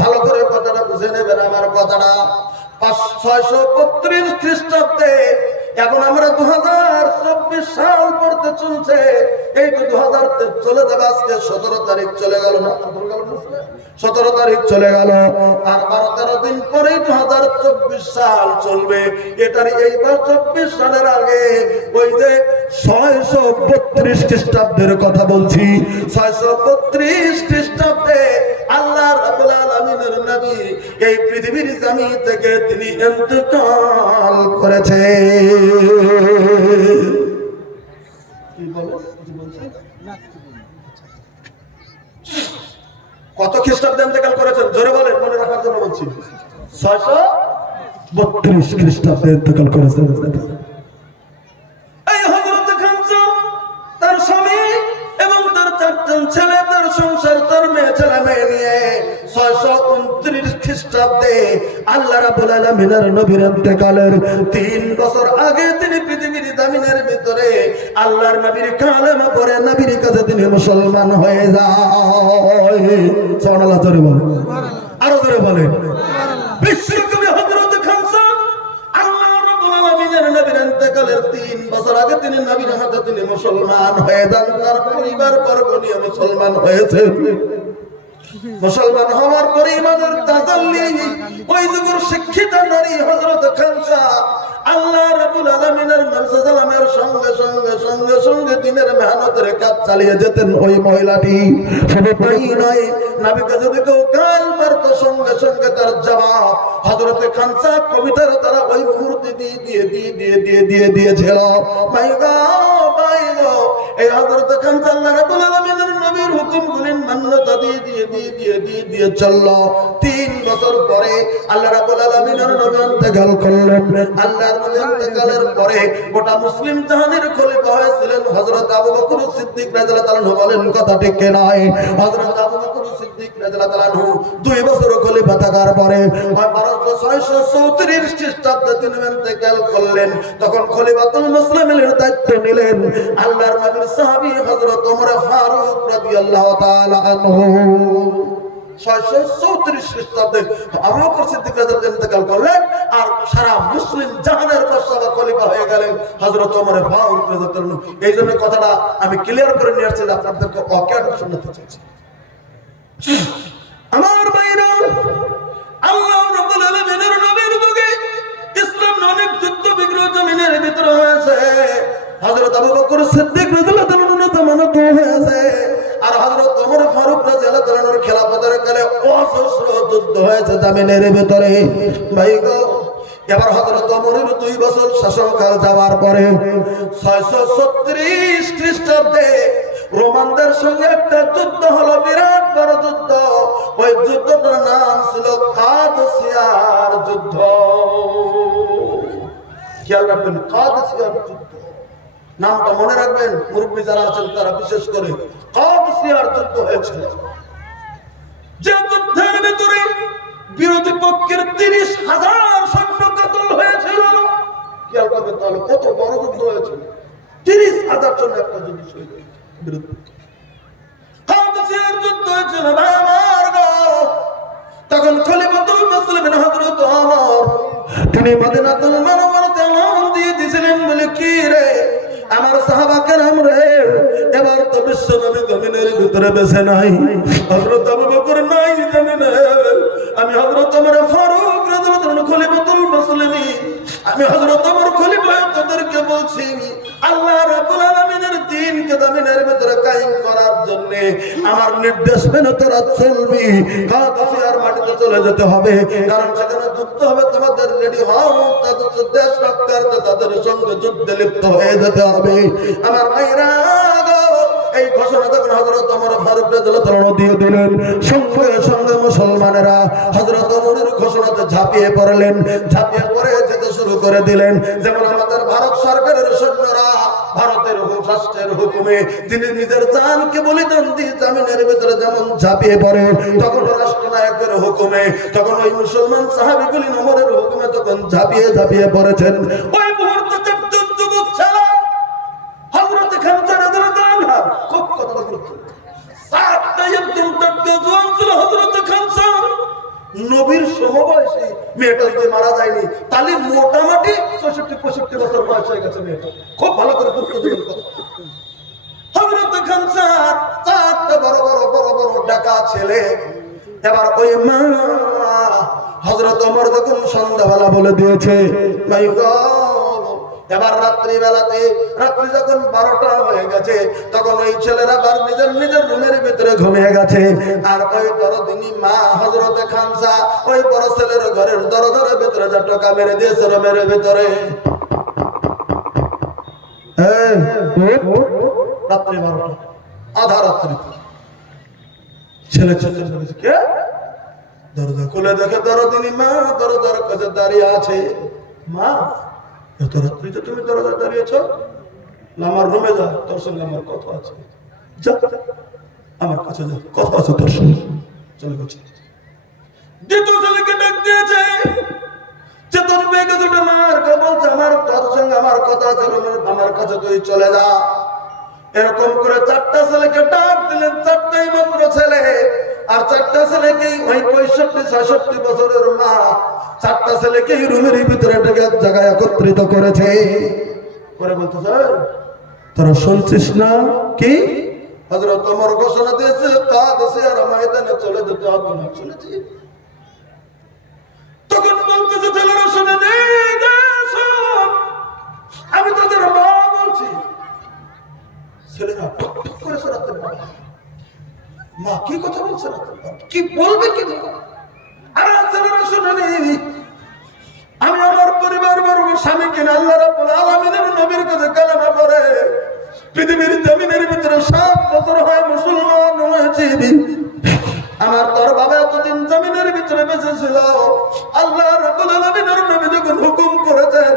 ভালো করে কথাটা বুঝে নেবেন আমার কথাটা। 632 খ্রিস্টাব্দে, এখন আমরা 2024 সাল পড়তে চলছে। এই তো 2000 চলে যাবে, আজকে 17 তারিখ চলে গেল না? 17 তারিখ চলে গেল, আর 12-13 দিন পরেই 2024 সাল চলবে। এটার এইবার 24 সালের আগে ওই যে 632 খ্রিস্টাব্দের কথা বলছি, 632 খ্রিস্টাব্দে আল্লাহ রাব্বুল আলামিনের নবী এই পৃথিবীর জমিন থেকে তিনি ইন্তেকাল করেছে। কত খ্রিস্টাব্দে ইন্তেকাল করেছেন জোরে বলেন, মনে রাখার জন্য বলছি। 632 খ্রিস্টাব্দে ইন্তেকাল করেছেন। এই হযরত খানসা তার স্বামী এবং তার 4জন ছেলে, তার সংসার, তার মেয়ে ছেলে মেয়ে নিয়ে 629 খ্রিস্টাব্দে আল্লাহ রাব্বুল আলামিনের নবীর ইন্তেকালের 3 বছর আগে তিনি পৃথিবীর জমিনের ভিতরে আল্লাহর নবীর কালেমা পড়ে নবীর কাছে তিনি মুসলমান হয়ে যায়। সুবহানাল্লাহ জোরে বলেন, আরো জোরে বলেন। বিশ্বকবি হযরত খানসা আল্লাহ রাব্বুল আলামিনের নবীর ইন্তেকালের 3 বছর আগে তিনি নবীর হাতে তিনি মুসলমান হয়ে যান। তার পরিবার বর্গ নিয়ে মুসলমান হয়েছে। মুসলমান হওয়ার পরে ইমানের তাজাল্লি, ওই যুগের শিক্ষিত নারী হযরত খানসা আল্লাহ রাব্বুল আলামিনের নবী সাল্লাল্লাহু আলাইহি ওয়াসাল্লামের সঙ্গে সঙ্গে দিনের মেহনতের কাজ চালিয়ে যেতেন ওই মহিলাটি। শুধু তাই নয়, নবীকে যদি কেউ গাল মারত সঙ্গে সঙ্গে তার জবাব হযরত খানসা কবিতার দ্বারা ওই মুহূর্তে দিয়ে দিয়েছিল। মাইগা মাইগা, এই হযরত খানসা আল্লাহ রাব্বুল আলামিনের নবীর হুকুমগুলির মান্যতা দিয়ে চলল। 3 বছর পরে আল্লাহ রাব্বুল আলামিনের নবী ইন্তেকাল করলেন। আল্লাহর নবী ইন্তেকালের পরে গোটা মুসলিম জাহানের খলিফা হয়েছিলেন হযরত আবু বকর সিদ্দিক রাদিয়াল্লাহু তাআলা আনহু। বলেন কথা ঠিক কি নয়? হযরত আবু বকর সিদ্দিক রাদিয়াল্লাহু তাআলা আনহু 2 বছর খলিফা থাকার পরে 1234 খ্রিস্টাব্দে তিনি ইন্তেকাল করলেন। তখন খলিফাতুল মুসলিমের দায়িত্ব নিলেন আল্লাহর নবীর সাহাবী হযরত ওমর ফারুক রাদিয়াল্লাহু তাআলা আনহু। 634 খ্রিস্টাব্দে আবু বকর সিদ্দিক রাদিয়াল্লাহু তাআলা ইন্তেকাল করলেন আর সারা মুসলিম জাহানের বাদশাহ খলিফা হয়ে গেলেন হযরত ওমর ফারুক রাদিয়াল্লাহু তাআলা। এই জন্য কথাটা আমি ক্লিয়ার করে নিয়ে আসছি, আপনাদেরকে অজ্ঞাত শোনাতে চাইছি। আমার ভাইরা, আল্লাহ রাব্বুল আলামিনের নবীর যুগে ইসলাম অনেক যুদ্ধ বিগ্রহ জমিনের ভিতরে হয়েছে। হযরত আবু বকর সিদ্দিক রাদিয়াল্লাহু তাআলা জামানত হয়েছে আর হযরত ওমর ফারুক রাদিয়াল্লাহু তাআলার খেলাফতের কালে অজস্র যুদ্ধ হয়েছে জমিনের ভিতরে। ভাই গো, এবার হযরত ওমরের 2 বছর শাসনকাল যাওয়ার পরে 636 খ্রিস্টাব্দে রোমানদের সঙ্গে একটা যুদ্ধ হলো, বিরাট বড় যুদ্ধ। ওই যুদ্ধটার নাম ছিল কাদসিয়ার যুদ্ধ। খেয়াল রাখবেন, কাদসিয়ার যুদ্ধ নামটা মনে রাখবেন, মুরব্বী যারা আছেন তারা বিশেষ করে। কাদসিয়ার যুদ্ধ হয়েছিল, যে যুদ্ধের ভিতরে বিরোধী পক্ষের 30,000 সৈন্য কাতল হয়েছিল। খেয়াল করবেন তাহলে কত বড় যুদ্ধ হয়েছিল। 30,000 জন একটা যুদ্ধ হয়েছিল বিরুদ্ধে। কাদসিয়ার যুদ্ধ হয়েছিল ভাই আমার গো। তখন খলিফাতুল মুসলিমিন হযরত ওমর তিনি মদিনাতুল মুনাওয়ারাতে এলান দিয়ে দিয়েছিলেন, বলে কি রে আমার সাহাবা কেরাম রে, এবার তো বিশ্ব নবী জমিনের ভিতরে বেঁচে নাই, হযরত আবু বকর নাই জমিনে, আমি হযরত ওমর ফারুক রাদিয়াল্লাহু তাআলা খলিফাতুল মুসলিমিন, আমি হযরত ওমর খলিফা তাদেরকে বলছি আল্লাহ রাব্বুল আলামিনের দ্বীনকে জমিনের ভিতরে কায়েম করার জন্য আমার নির্দেশ মেনে তোরা চলবি। কাদসিয়ার মাটিতে চলে যেতে হবে, কারণ সেখানে যুদ্ধ হবে, তোমাদের রেডি হও, তাদের দেশ রক্ষার্থে তাদের সঙ্গে যুদ্ধে লিপ্ত হয়ে যেতে হবে। আমার ভাইরা গো, এই ঘোষণা যখন হযরত ওমর ফারুক রাদিয়াল্লাহু তাআলা দিয়ে দিলেন, সঙ্গে সঙ্গে মুসলমানেরা হযরত ওমরের ঘোষণাতে ঝাঁপিয়ে পড়লেন। ঝাঁপিয়ে পড়ে যেতে শুরু করে দিলেন। যেমন আমাদের ভারত সরকারের সৈন্যরা ভারতের রাষ্ট্রের হুকুমে তিনি নিজের জানকে বলিদান দিয়ে জামিনের ভিতরে যেমন ঝাঁপিয়ে পড়ে, তখন রাষ্ট্রনায়কের হুকুমে, তখন ওই মুসলমান সাহাবীগুলি ওমরের হুকুমে তখন ঝাঁপিয়ে ঝাঁপিয়ে পড়েছেন। ওই মুহূর্তে একজন যুবক ছেলে হযরত খানসা রাদিয়াল্লাহু তাআলা, খুব কথাটা গুরুত্বপূর্ণ, সাতটা একজন টাটকা জওয়ান ছিল হযরত খানসা, নবীর সমবয়সী। মেয়েটা যদি মারা যায়নি তাহলে মোটামুটি 64-65 বছর বয়স হয়ে গেছে মেয়েটা। খুব ভালো করে গুরুত্ব দেবেন কথা। হযরত খানসা 4টা বড় বড় বড় বড় ডাকা ছেলে। এবার ওই মা হযরত ওমর যখন সন্ধ্যাবেলা বলে দিয়েছে, ভাই গো, এবার রাত্রি যখন 12টা হয়ে গেছে, তখন ওই ছেলেরা আবার নিজের নিজের রুমের ভিতরে ঘুমিয়ে গেছে। আর ওই পরদিনই মা হযরত খানসা ওই বড় ছেলের ঘরের দরজার ভিতরে যা টোকা মেরে দিয়েছে রুমের ভিতরে। রাত্রি 12টা, আধা রাত্রি। ছেলে বলেছে, কে? দরজা খুলে দেখে দরদিনী মা দরজার কাছে দাঁড়িয়ে আছে। মা, এত রাত্রিতে তুমি দরজায় দাঁড়িয়েছ? আমার রুমে যা, তোর সঙ্গে আমার কথা আছে। যা, আমার কাছে যা, কথা আছে তোর সঙ্গে। চলে গেছে। দ্বিতীয় ছেলেকে ডাক দিয়েছে, চেতন পেয়ে গেছে, মারকে বলছে, আমার তোর সঙ্গে আমার কথা আছে, আমার কাছে তুই চলে যা। এরকম করে 4টা ছেলেকে ডাক দিলেন। 4টাই মাত্র ছেলে, আর 4টা ছেলেকেই ওই 65-66 বছরের মা 4টা ছেলেকে রুমের ভিতরে ডেকে এক জায়গায় একত্রিত করেছে। করে বলতেছে, তোরা শুনছিস না কি হযরত ওমর ঘোষণা দিয়েছে কাদসিয়ার ময়দানে চলে যেতে হবে না? শুনেছি। তখন বলতেছে, ছেলেরা শুনে নে, আমি তোদের মা বলছি। ছেলেরা টক টক করে শোনাতে পারে, মা কি কথা বলছে না, কি বলবে কি? আর ছেলেরা শুনে নি, আমি আমার পরিবার বর্গ স্বামীকে আল্লাহ রাব্বুল আলামিনের নবীর কাছে কালেমা পড়ে পৃথিবীর জমিনের ভিতরে 7 বছর হয় মুসলমান হয়েছি। আমার তোর বাবা এতদিন জমিনের ভিতরে ভিতরে বেঁচে ছিল। আল্লাহ রাব্বুল আলামিনের নবী যখন হুকুম করেছেন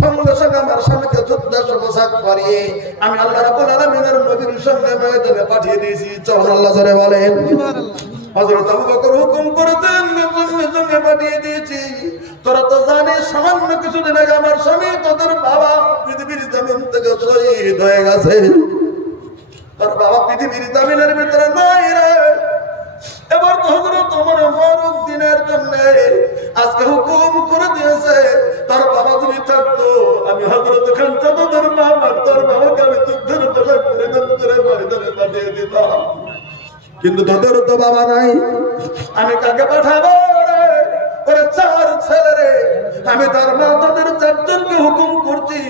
সঙ্গে সঙ্গে আমার স্বামীকে যুদ্ধের পোশাক পরিয়ে আমি আল্লাহ রাব্বুল আলামিনের নবীর সঙ্গে ময়দানে পাঠিয়ে দিয়েছি। চল আল্লাহ জোরে বলেন হযরত আবু বকর হুকুম করেছেন সঙ্গে সঙ্গে পাঠিয়ে দিয়েছি। তোরা তো জানিস সামান্য কিছুদিন আগে আমার স্বামী তোদের বাবা পৃথিবীর জমিন থেকে শহীদ হয়ে গেছে। তোর বাবা পৃথিবীর জমিনের ভিতরে নাই রে। এবার তো হযরত ওমর ফারুক দিনের জন্য আজকে হুকুম করে দিয়েছে তার বাবা যদি থাকতো আমি হযরত খান তোদের বাবা তোর বাবাকে আমি যুদ্ধের পোশাক পরে ময়দানে পাঠিয়ে দিতাম। কিন্তু তোদের তো বাবা নাই, আমি কাকে পাঠাবো রে? ওরে চার ছেলে রে, আমি তার মা তোদের চারজনকে হুকুম করছি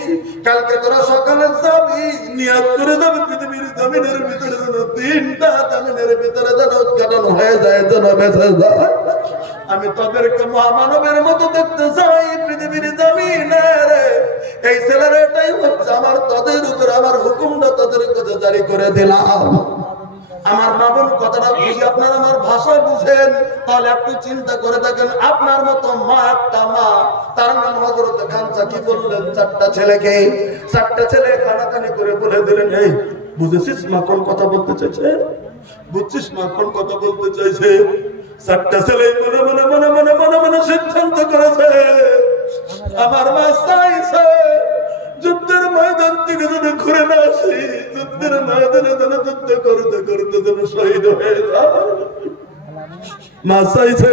কালকে তোরা সকালে যাবি, নিয়াত করে যাবি পৃথিবীর জমিনের ভিতরে যেন তিনটা জমিনের ভিতরে যেন উৎঘাটন হয়ে যায়, যেন বেঁচে যায়। আমি তোদেরকে মহামানবের মতো দেখতে চাই পৃথিবীর জমিনে রে। এই ছেলের এটাই হচ্ছে আমার তোদের উপর আমার হুকুমটা তোদের কাছে জারি করে দিলাম। আমার মা বোন কথাটা বুঝি আপনারা আমার ভাষা বুঝেন তাহলে একটু চিন্তা করে দেখেন। আপনার মতো মা একটা মা, তার নাম হযরত খানসা, কি বললেন? চারটা ছেলে কানাকানি করে বলে দিলেন, এই বুঝেছিস মা কোন কথা বলতে চাইছে? বুঝছিস মা কোন কথা বলতে চাইছে? চারটা ছেলে মনে মনে মনে মনে মনে মনে সিদ্ধান্ত করেছে আমার মা চাইছে যুদ্ধের ময়দান থেকে যেন ঘুরে না আসি, যুদ্ধের ময়দানে যেন যুদ্ধ করতে করতে যেন শহীদ হয়ে যায়। মা চাইছে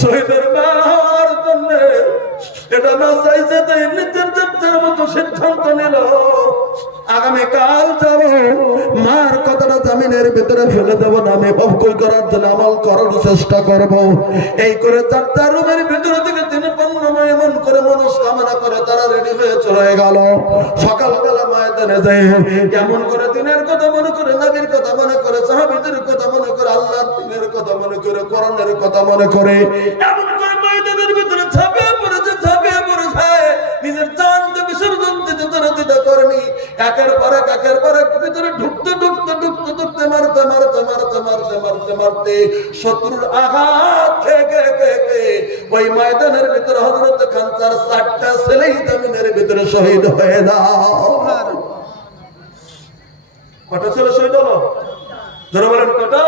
শহীদের মা হওয়ার জন্য, এটা মা চাইছে তাই নিজের যুদ্ধের মতো সিদ্ধান্ত নিল আগামীকাল যাব, মার কথাটা জামিনের ভিতরে ফেলে দেবো না, আমি অবকই করার জন্য আমল করার চেষ্টা করব। এই করে চারটা রুমের ভিতরে থেকে তিনি পণ্যময় এমন করে মনস্কামনা করে তারা রেডি হয়ে চলে গেল। সকালবেলা ময়দানে যায় কেমন করে দিনের কথা মনে করে, নবীর কথা মনে করে, সাহাবীদের কথা মনে করে, আল্লাহর দ্বীনের কথা মনে করে, কোরআনের কথা মনে করে এমন করে ময়দানের ভিতরে ঝাঁপিয়ে পড়েছে নিজের জানকে বিসর্জন দিতে তারা দিতে করেনি। একের পর এক ভিতরে ঢুকতে মারতে শত্রুর আঘাত থেকে ওই ময়দানের ভিতরে হযরত খানসার চারটা ছেলেই জমিনের ভিতরে শহীদ হয়ে যায়। কটা ছেলে শহীদ হলো? ধরে বলেন কটা?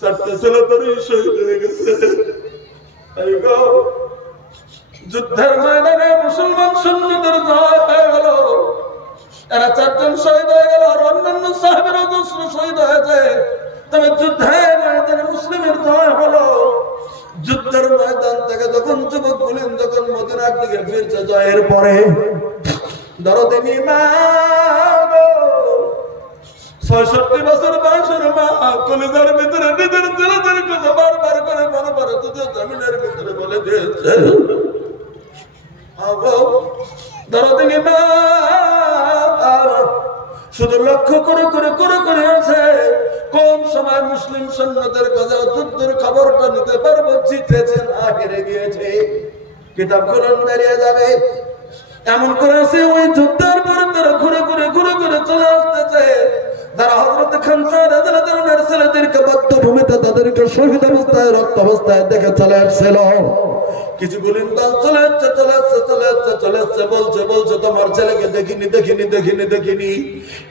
চারটা ছেলে তোরই শহীদ হয়ে গেছে। যুদ্ধের ময়দানে মুসলমান সৈন্যদের জয় হয়ে গেল, এরা চারজন শহীদ হয়ে গেল, আর অন্যান্য সাহাবীরা শহীদ হয়েছে। তবে যুদ্ধের ময়দানে মুসলিমের জয় হলো। যুদ্ধের ময়দান থেকে যখন যুবক গুলিন যখন মদিনার দিকে ফিরছে জয়ের পরে, দরদিনী মা ৬৬ বছর বয়সের মা কলিজার ভিতরে নিজের ছেলেদের কথা বারবার করে মনে পড়ে যুদ্ধের জমিনের ভিতরে বলে দিয়েছে। দরদিনী মা শুধু লক্ষ্য করে আছে কোন সময় মুসলিম সৈন্যদের কাছে যুদ্ধের খবরটা নিতে পারবো, জিতেছে না হেরে গিয়েছে, কিতাব খুলন দাঁড়িয়ে যাবে এমন করে আছে। ওই যুদ্ধের পরে তারা ঘুরে চলে আসতেছে। যারা হযরত খানসা রাদিয়াল্লাহু আনহু ছেলেদেরকে বদ্ধভূমিতে তাদেরকে শহীদ অবস্থায় রক্ত অবস্থায় দেখে চলে আসছিল। কিছু বলেন চলে আসছে বলছে তোমার ছেলেকে দেখিনি।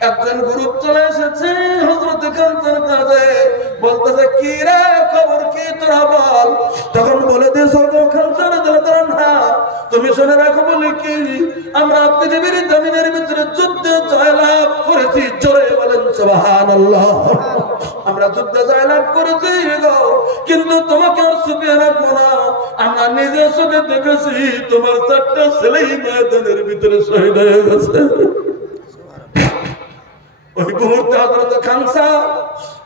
একজন গ্রুপ চলে এসেছে হযরত খানসার কাছে, বলতেছে কি রে খবর কি তোরা বল। তখন বলে দিয়েছে খানসা রাদিয়াল্লাহু আনহু তুমি শুনে রাখো বলে কি আমরা পৃথিবীর জমিনের ভিতরে যুদ্ধে জয়লাভ করেছি। জোরে বলেন সুবহানাল্লাহ। আমরা যুদ্ধে জয়লাভ করেছি গো, কিন্তু তোমাকে আর ছুপিয়ে রাখবো না। আমরা নিজে চোখে দেখেছি তোমার চারটা ছেলেই ময়দানের ভিতরে শহীদ হয়ে গেছে। ওই মুহূর্তে হযরত খানসা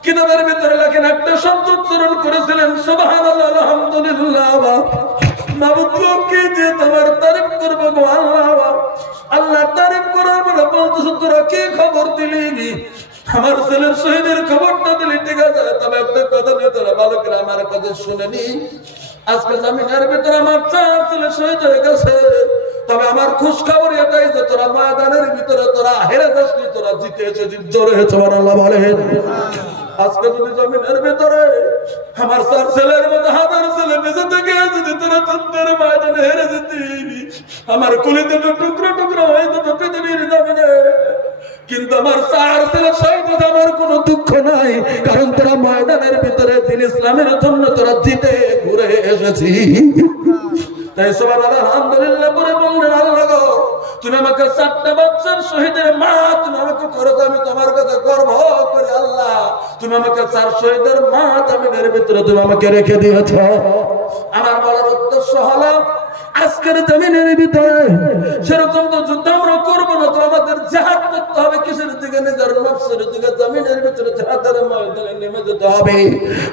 কিতাবের ভিতরে লেখেন একটা শব্দ উচ্চারণ করেছিলেন সুবহানাল্লাহ আলহামদুলিল্লাহ। মাবুদকে যে তোমার তারিফ করব গো আল্লাহ তারিফ করে বলে বলতেছ তোরা কি খবর দিলি? আমার ছেলের শহীদের খবরটা দিলি, ঠিক আছে, তবে একটা কথা নিয়ে তোরা ভালো করে আমার কথা শুনেনি। আজকে জামিনের ভিতরে আমার চার ছেলে শহীদ হয়ে গেছে, তবে আমার খুশ খবর এটাই যে তোরা ময়দানের ভিতরে তোরা হেরে যাসনি, তোরা জিতে এসেছিস। জোরে সুবহানাল্লাহ বলেন। আজকে যদি জমিনের ভিতরে আমার 4 ছেলের মতো হাজার ছেলে বেঁচে থেকে যদি তোরা যুদ্ধের ময়দানে হেরে যেতি, আমার কলিতে টুকরো টুকরো হয়ে যেত পৃথিবীর জমিনে। কিন্তু আমার 4 ছেলে শহীদ হতে আমার কোনো দুঃখ নাই, কারণ তোরা ময়দানের ভিতরে দিন ইসলামের জন্য তোরা জিতে ঘুরে এসেছি। তাই সুবহানাল্লাহ আলহামদুলিল্লাহ করে বললেন, আল্লাহ গো, তুমি আমাকে 4টা বাচ্চার শহীদের মা তুমি আমাকে করেছো, আমি তোমার কাছে গর্ব করি। আল্লাহ, তুমি আমাকে 4 শহীদের মা জামিনের ভিতরে তুমি আমাকে রেখে দিয়েছ। আমার বলার উদ্দেশ্য হলো, আজকের জমিনের ভিতরে সেরকম তো যুদ্ধ আমরা করবো না, তো আমাদের জিহাদ করতে হবে। কিসের দিকে? নিজের নফসের দিকে। জমিনের ভিতরে জিহাদের ময়দানে নেমে যেতে হবে।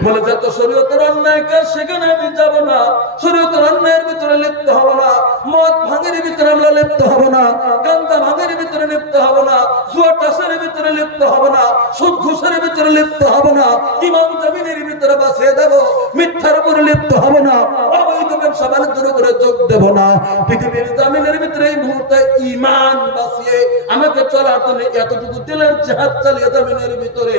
বলে যত শরীয়তের অন্যায় কাজ সেখানে আমি যাব না, শরীয়তের অন্যায়ের ভিতরে লিপ্ত হব না, মদ ভাঙের ভিতরে আমরা লিপ্ত হব না, গাঁজা ভাঙের ভিতরে লিপ্ত হব না, জুয়া টাসের ভিতরে লিপ্ত হব না, সুদ ঘুষের ভিতরে লিপ্ত হব না, ইমান জমিনের ভিতরে বাঁচিয়ে দেব, মিথ্যার উপরে লিপ্ত হব না, অবৈধ ব্যবসা বাণিজ্যের উপরে যোগ দেব না। পৃথিবীর জমিনের ভিতরে এই মুহূর্তে ইমান বাঁচিয়ে আমাকে চলার জন্য এতটুকু দিলের জিহাদ চালিয়ে জমিনের ভিতরে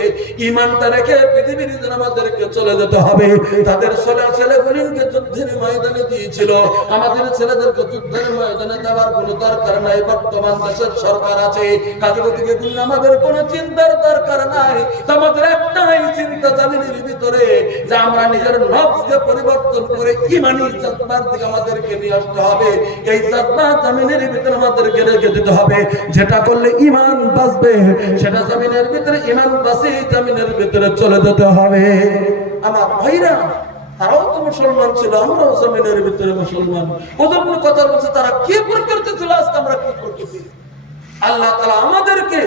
ইমানটা রেখে পৃথিবীর জন্য আমাদেরকে চলে যেতে হবে। তাদের ছেলেগুলিকে যুদ্ধের ময়দানে দিয়েছিল, আমাদের ছেলেদেরকে যুদ্ধের ময়দানে দেওয়ার কোনো দরকার নাই। বর্তমান দেশের সরকার আছে, কাজীপতিকে দিন আমাদের কোনো চিন্তার দরকার নাই। আমাদের একটাই চিন্তা জমিনের ভিতরে, যে আমরা নিজের নফসকে পরিবর্তন করে ইমানি জাজবার দিকে আমাদেরকে নিয়ে আসতে হবে। এই জাজবা জমিনের ভিতরে আমাদেরকে রেখে দিতে হবে। যেটা করলে ইমান বাঁচবে, সেটা জমিনের ভিতরে ইমান বাঁচে জমিনের ভিতরে চলে যেতে হবে। আমার ভাইরা, তারাও তো মুসলমান ছিল, আমরাও জমিনের ভিতরে মুসলমান। ওদের কথা বলছে, তারা কি প্রকৃতি ছিল, আজকে আমরা কি প্রকৃতি। আল্লাহ তাআলা আমাদেরকে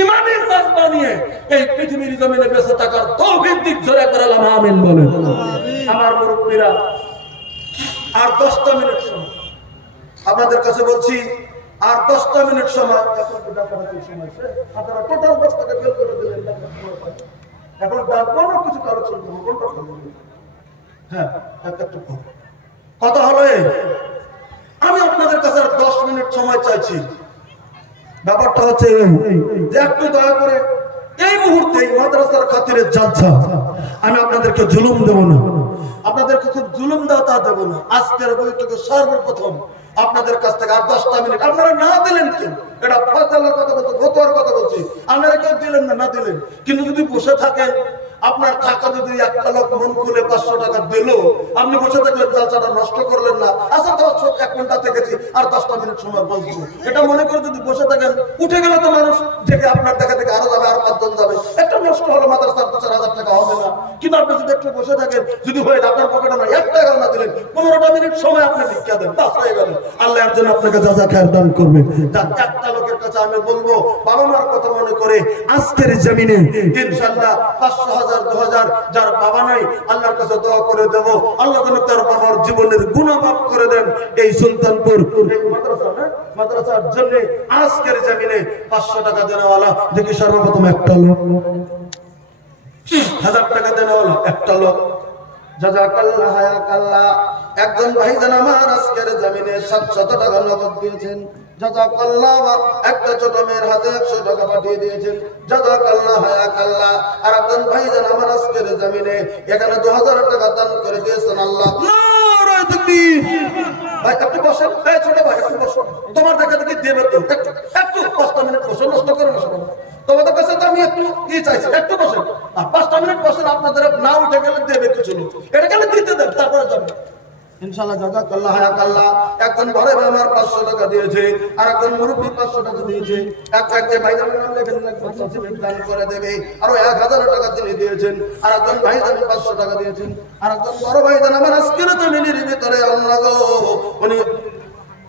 ইমানের জাজবা নিয়ে এই পৃথিবীর জমিনে বেঁচে থাকার তৌফিক দিক। জোরে করে আমিন বলেন। আমার মুরব্বীরা, আর 10টা মিনিট সময় আপনাদের কাছে বলছি, আর 10টা মিনিট সময়। আপনারা টোটাল 10 টাকা ফেল করে দিলেন। এখন ডাকবো না কিছু কারো চলবে না, কোনটা করবে? হ্যাঁ, একটু কথা হলো এই, আমি আপনাদের কাছে আর 10 মিনিট সময় চাইছি। ব্যাপারটা হচ্ছে যে একটু দয়া করে এই মুহূর্তে মাদ্রাসার খাতিরে যাচ্ছা, আমি আপনাদেরকে জুলুম দেব না, আপনাদেরকে খুব জুলুম দেওয়া তা দেব না। আজকের বইটাকে সর্বপ্রথম আপনাদের কাছ থেকে আর 10টা মিনিট আপনারা না দিলেন কেন? এটা ফয়সালার কথা বলছি, ফতোয়ার কথা বলছি। আপনারা কেউ দিলেন না, না দিলেন। কিন্তু যদি বসে থাকেন, আপনার টাকা যদি একটা লোক মন খুলে 500 টাকা দিল, আপনি বসে থাকলেন, জালসাটা নষ্ট করলেন না। আচ্ছা 1 ঘন্টা থেকেছি, আর 10টা মিনিট সময় বলবো, এটা মনে করে যদি বসে থাকেন, উঠে গেলে তো মানুষ দেখে আপনার দেখা থেকে আরো যাবে, আর 5 জন যাবে, একটা নষ্ট হলো, মাদ্রাসার 2-4 হাজার টাকা হবে না। কিন্তু আপনি যদি একটু বসে থাকেন, যদি হয়ে আপনার পকেটে না 1 টাকাও না দিলেন, 15টা মিনিট সময় আপনি ভিক্ষা দেন, বাস হয়ে গেল। আল্লাহ এর জন্য আপনাকে যাজা খায়ের দান করবে। একটা লোকের কাছে আমি বলবো, বাবা মার কথা মনে করে আজকের জমিনে ইনশাআল্লাহ 500,000 2,000 যার বাবা নাই, আল্লাহর কাছে দোয়া করে দেব, আল্লাহ যেন তার বাবার জীবনের গুনাহ মাফ করে দেন। এই সুলতানপুর এই মাদ্রাসার জন্য আজকের জমিনে 500 টাকা দেওয়ালা দেখি সর্বপ্রথম একটা লোক, 1000 টাকা দেওয়ালা একটা লোক, জাযাকাল্লাহ হায়াকাল্লাহ। একজন ভাইজান আমার আজকের জমিনে 700 টাকা নগদ দিয়েছেন, জাযাকাল্লাহ। একটা ছোট মেয়ের হাতে 100 টাকা পাঠিয়ে দিয়েছেন, জাযাকাল্লাহ হায়াকাল্লাহ। আর একজন ভাইজান আমার আজকের জমিনে এখানে 2000 টাকা দান করে দিয়েছেন। আল্লাহ নারায়ে তাকবীর। ভাই আপনি বসেন, এই ছোট ভাই আপনি বসুন, তোমার দেখা দেখি দেবে তো একটু 5টা মিনিট বসে, নষ্ট করে না সবাই। তোমাদের কাছে তো আমি একটু কি চাইছি, একটু বসেন, আর 5টা মিনিট বসেন। আপনাদের না উঠে গেলে দেবে কিছু লোক, এটা গেলে দিতে দেন, তারপরে যাবে ইনশাআল্লাহ। জাযাকাল্লাহ হায়াকাল্লাহ। একজন বড় ভাই আমার 500 টাকা দিয়েছে, আর একজন মুরব্বি 500 টাকা দিয়েছে। এক ভাইজানের নাম লেখেন, দান করে দেবে। আরো 1000 টাকা তিনি দিয়েছেন, আর একজন ভাইজান 500 টাকা দিয়েছেন। আর একজন বড় ভাইজান আমার আজকের জমিনের ভিতরে আল্লাহ গো, উনি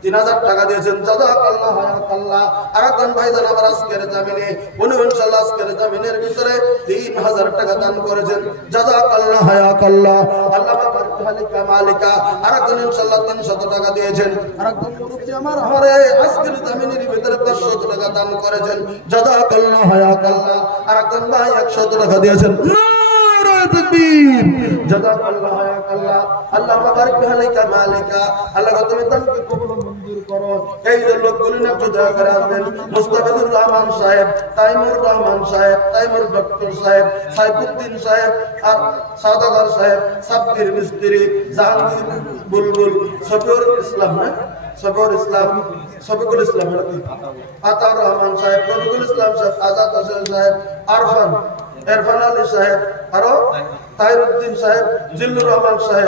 3000 টাকা দিয়েছেন, জাযাকাল্লাহ হায়াকাল্লাহ। আর একজন ভাইজান আমার আজকের জমিনে, উনি ইনশাআল্লাহ আজকের জমিনের ভিতরে 3000 টাকা দান করেছেন, জাযাকাল্লাহ হায়াকাল্লাহ। আল্লাহ বাবার মালিকা মালিকা। আর একজন ইনশাআল্লাহ 300 টাকা দিয়েছেন। আর একজন মুরব্বি আমার হরে আজকের জমিনের ভিতরে 500 টাকা দান করেছেন, জাযাকাল্লাহ হায়াকাল্লাহ। আর একজন ভাই 100 টাকা দিয়েছেন। নারায়ে নারে তাকবীর জাযাকাল্লাহু খায়রাল্লাহ আল্লাহ বারিক আলাইকা মালিকা আল্লাহ তুমি দানকে কবুল মঞ্জুর করো এই যে লোকগুলি না একটু দয়া করে আসবেন মুস্তাফিজুর রহমান সাহেব তাইমুর রহমান সাহেব তাইমুর ডক্টর সাহেব সাইফুদ্দিন সাহেব আর সাদাগার সাহেব সাব্বির মিস্ত্রি জাহাঙ্গীর বুলবুল সফিউল ইসলাম না সফিউল ইসলাম শফিকুল ইসলাম আতাউর রহমান সাহেব রফিকুল ইসলাম সাহেব আজাদ হোসেন সাহেব আরফান ইরফান আলী সাহেব আরো তাহিরউদ্দিন সাহেব জিল্লুর রহমান সাহেব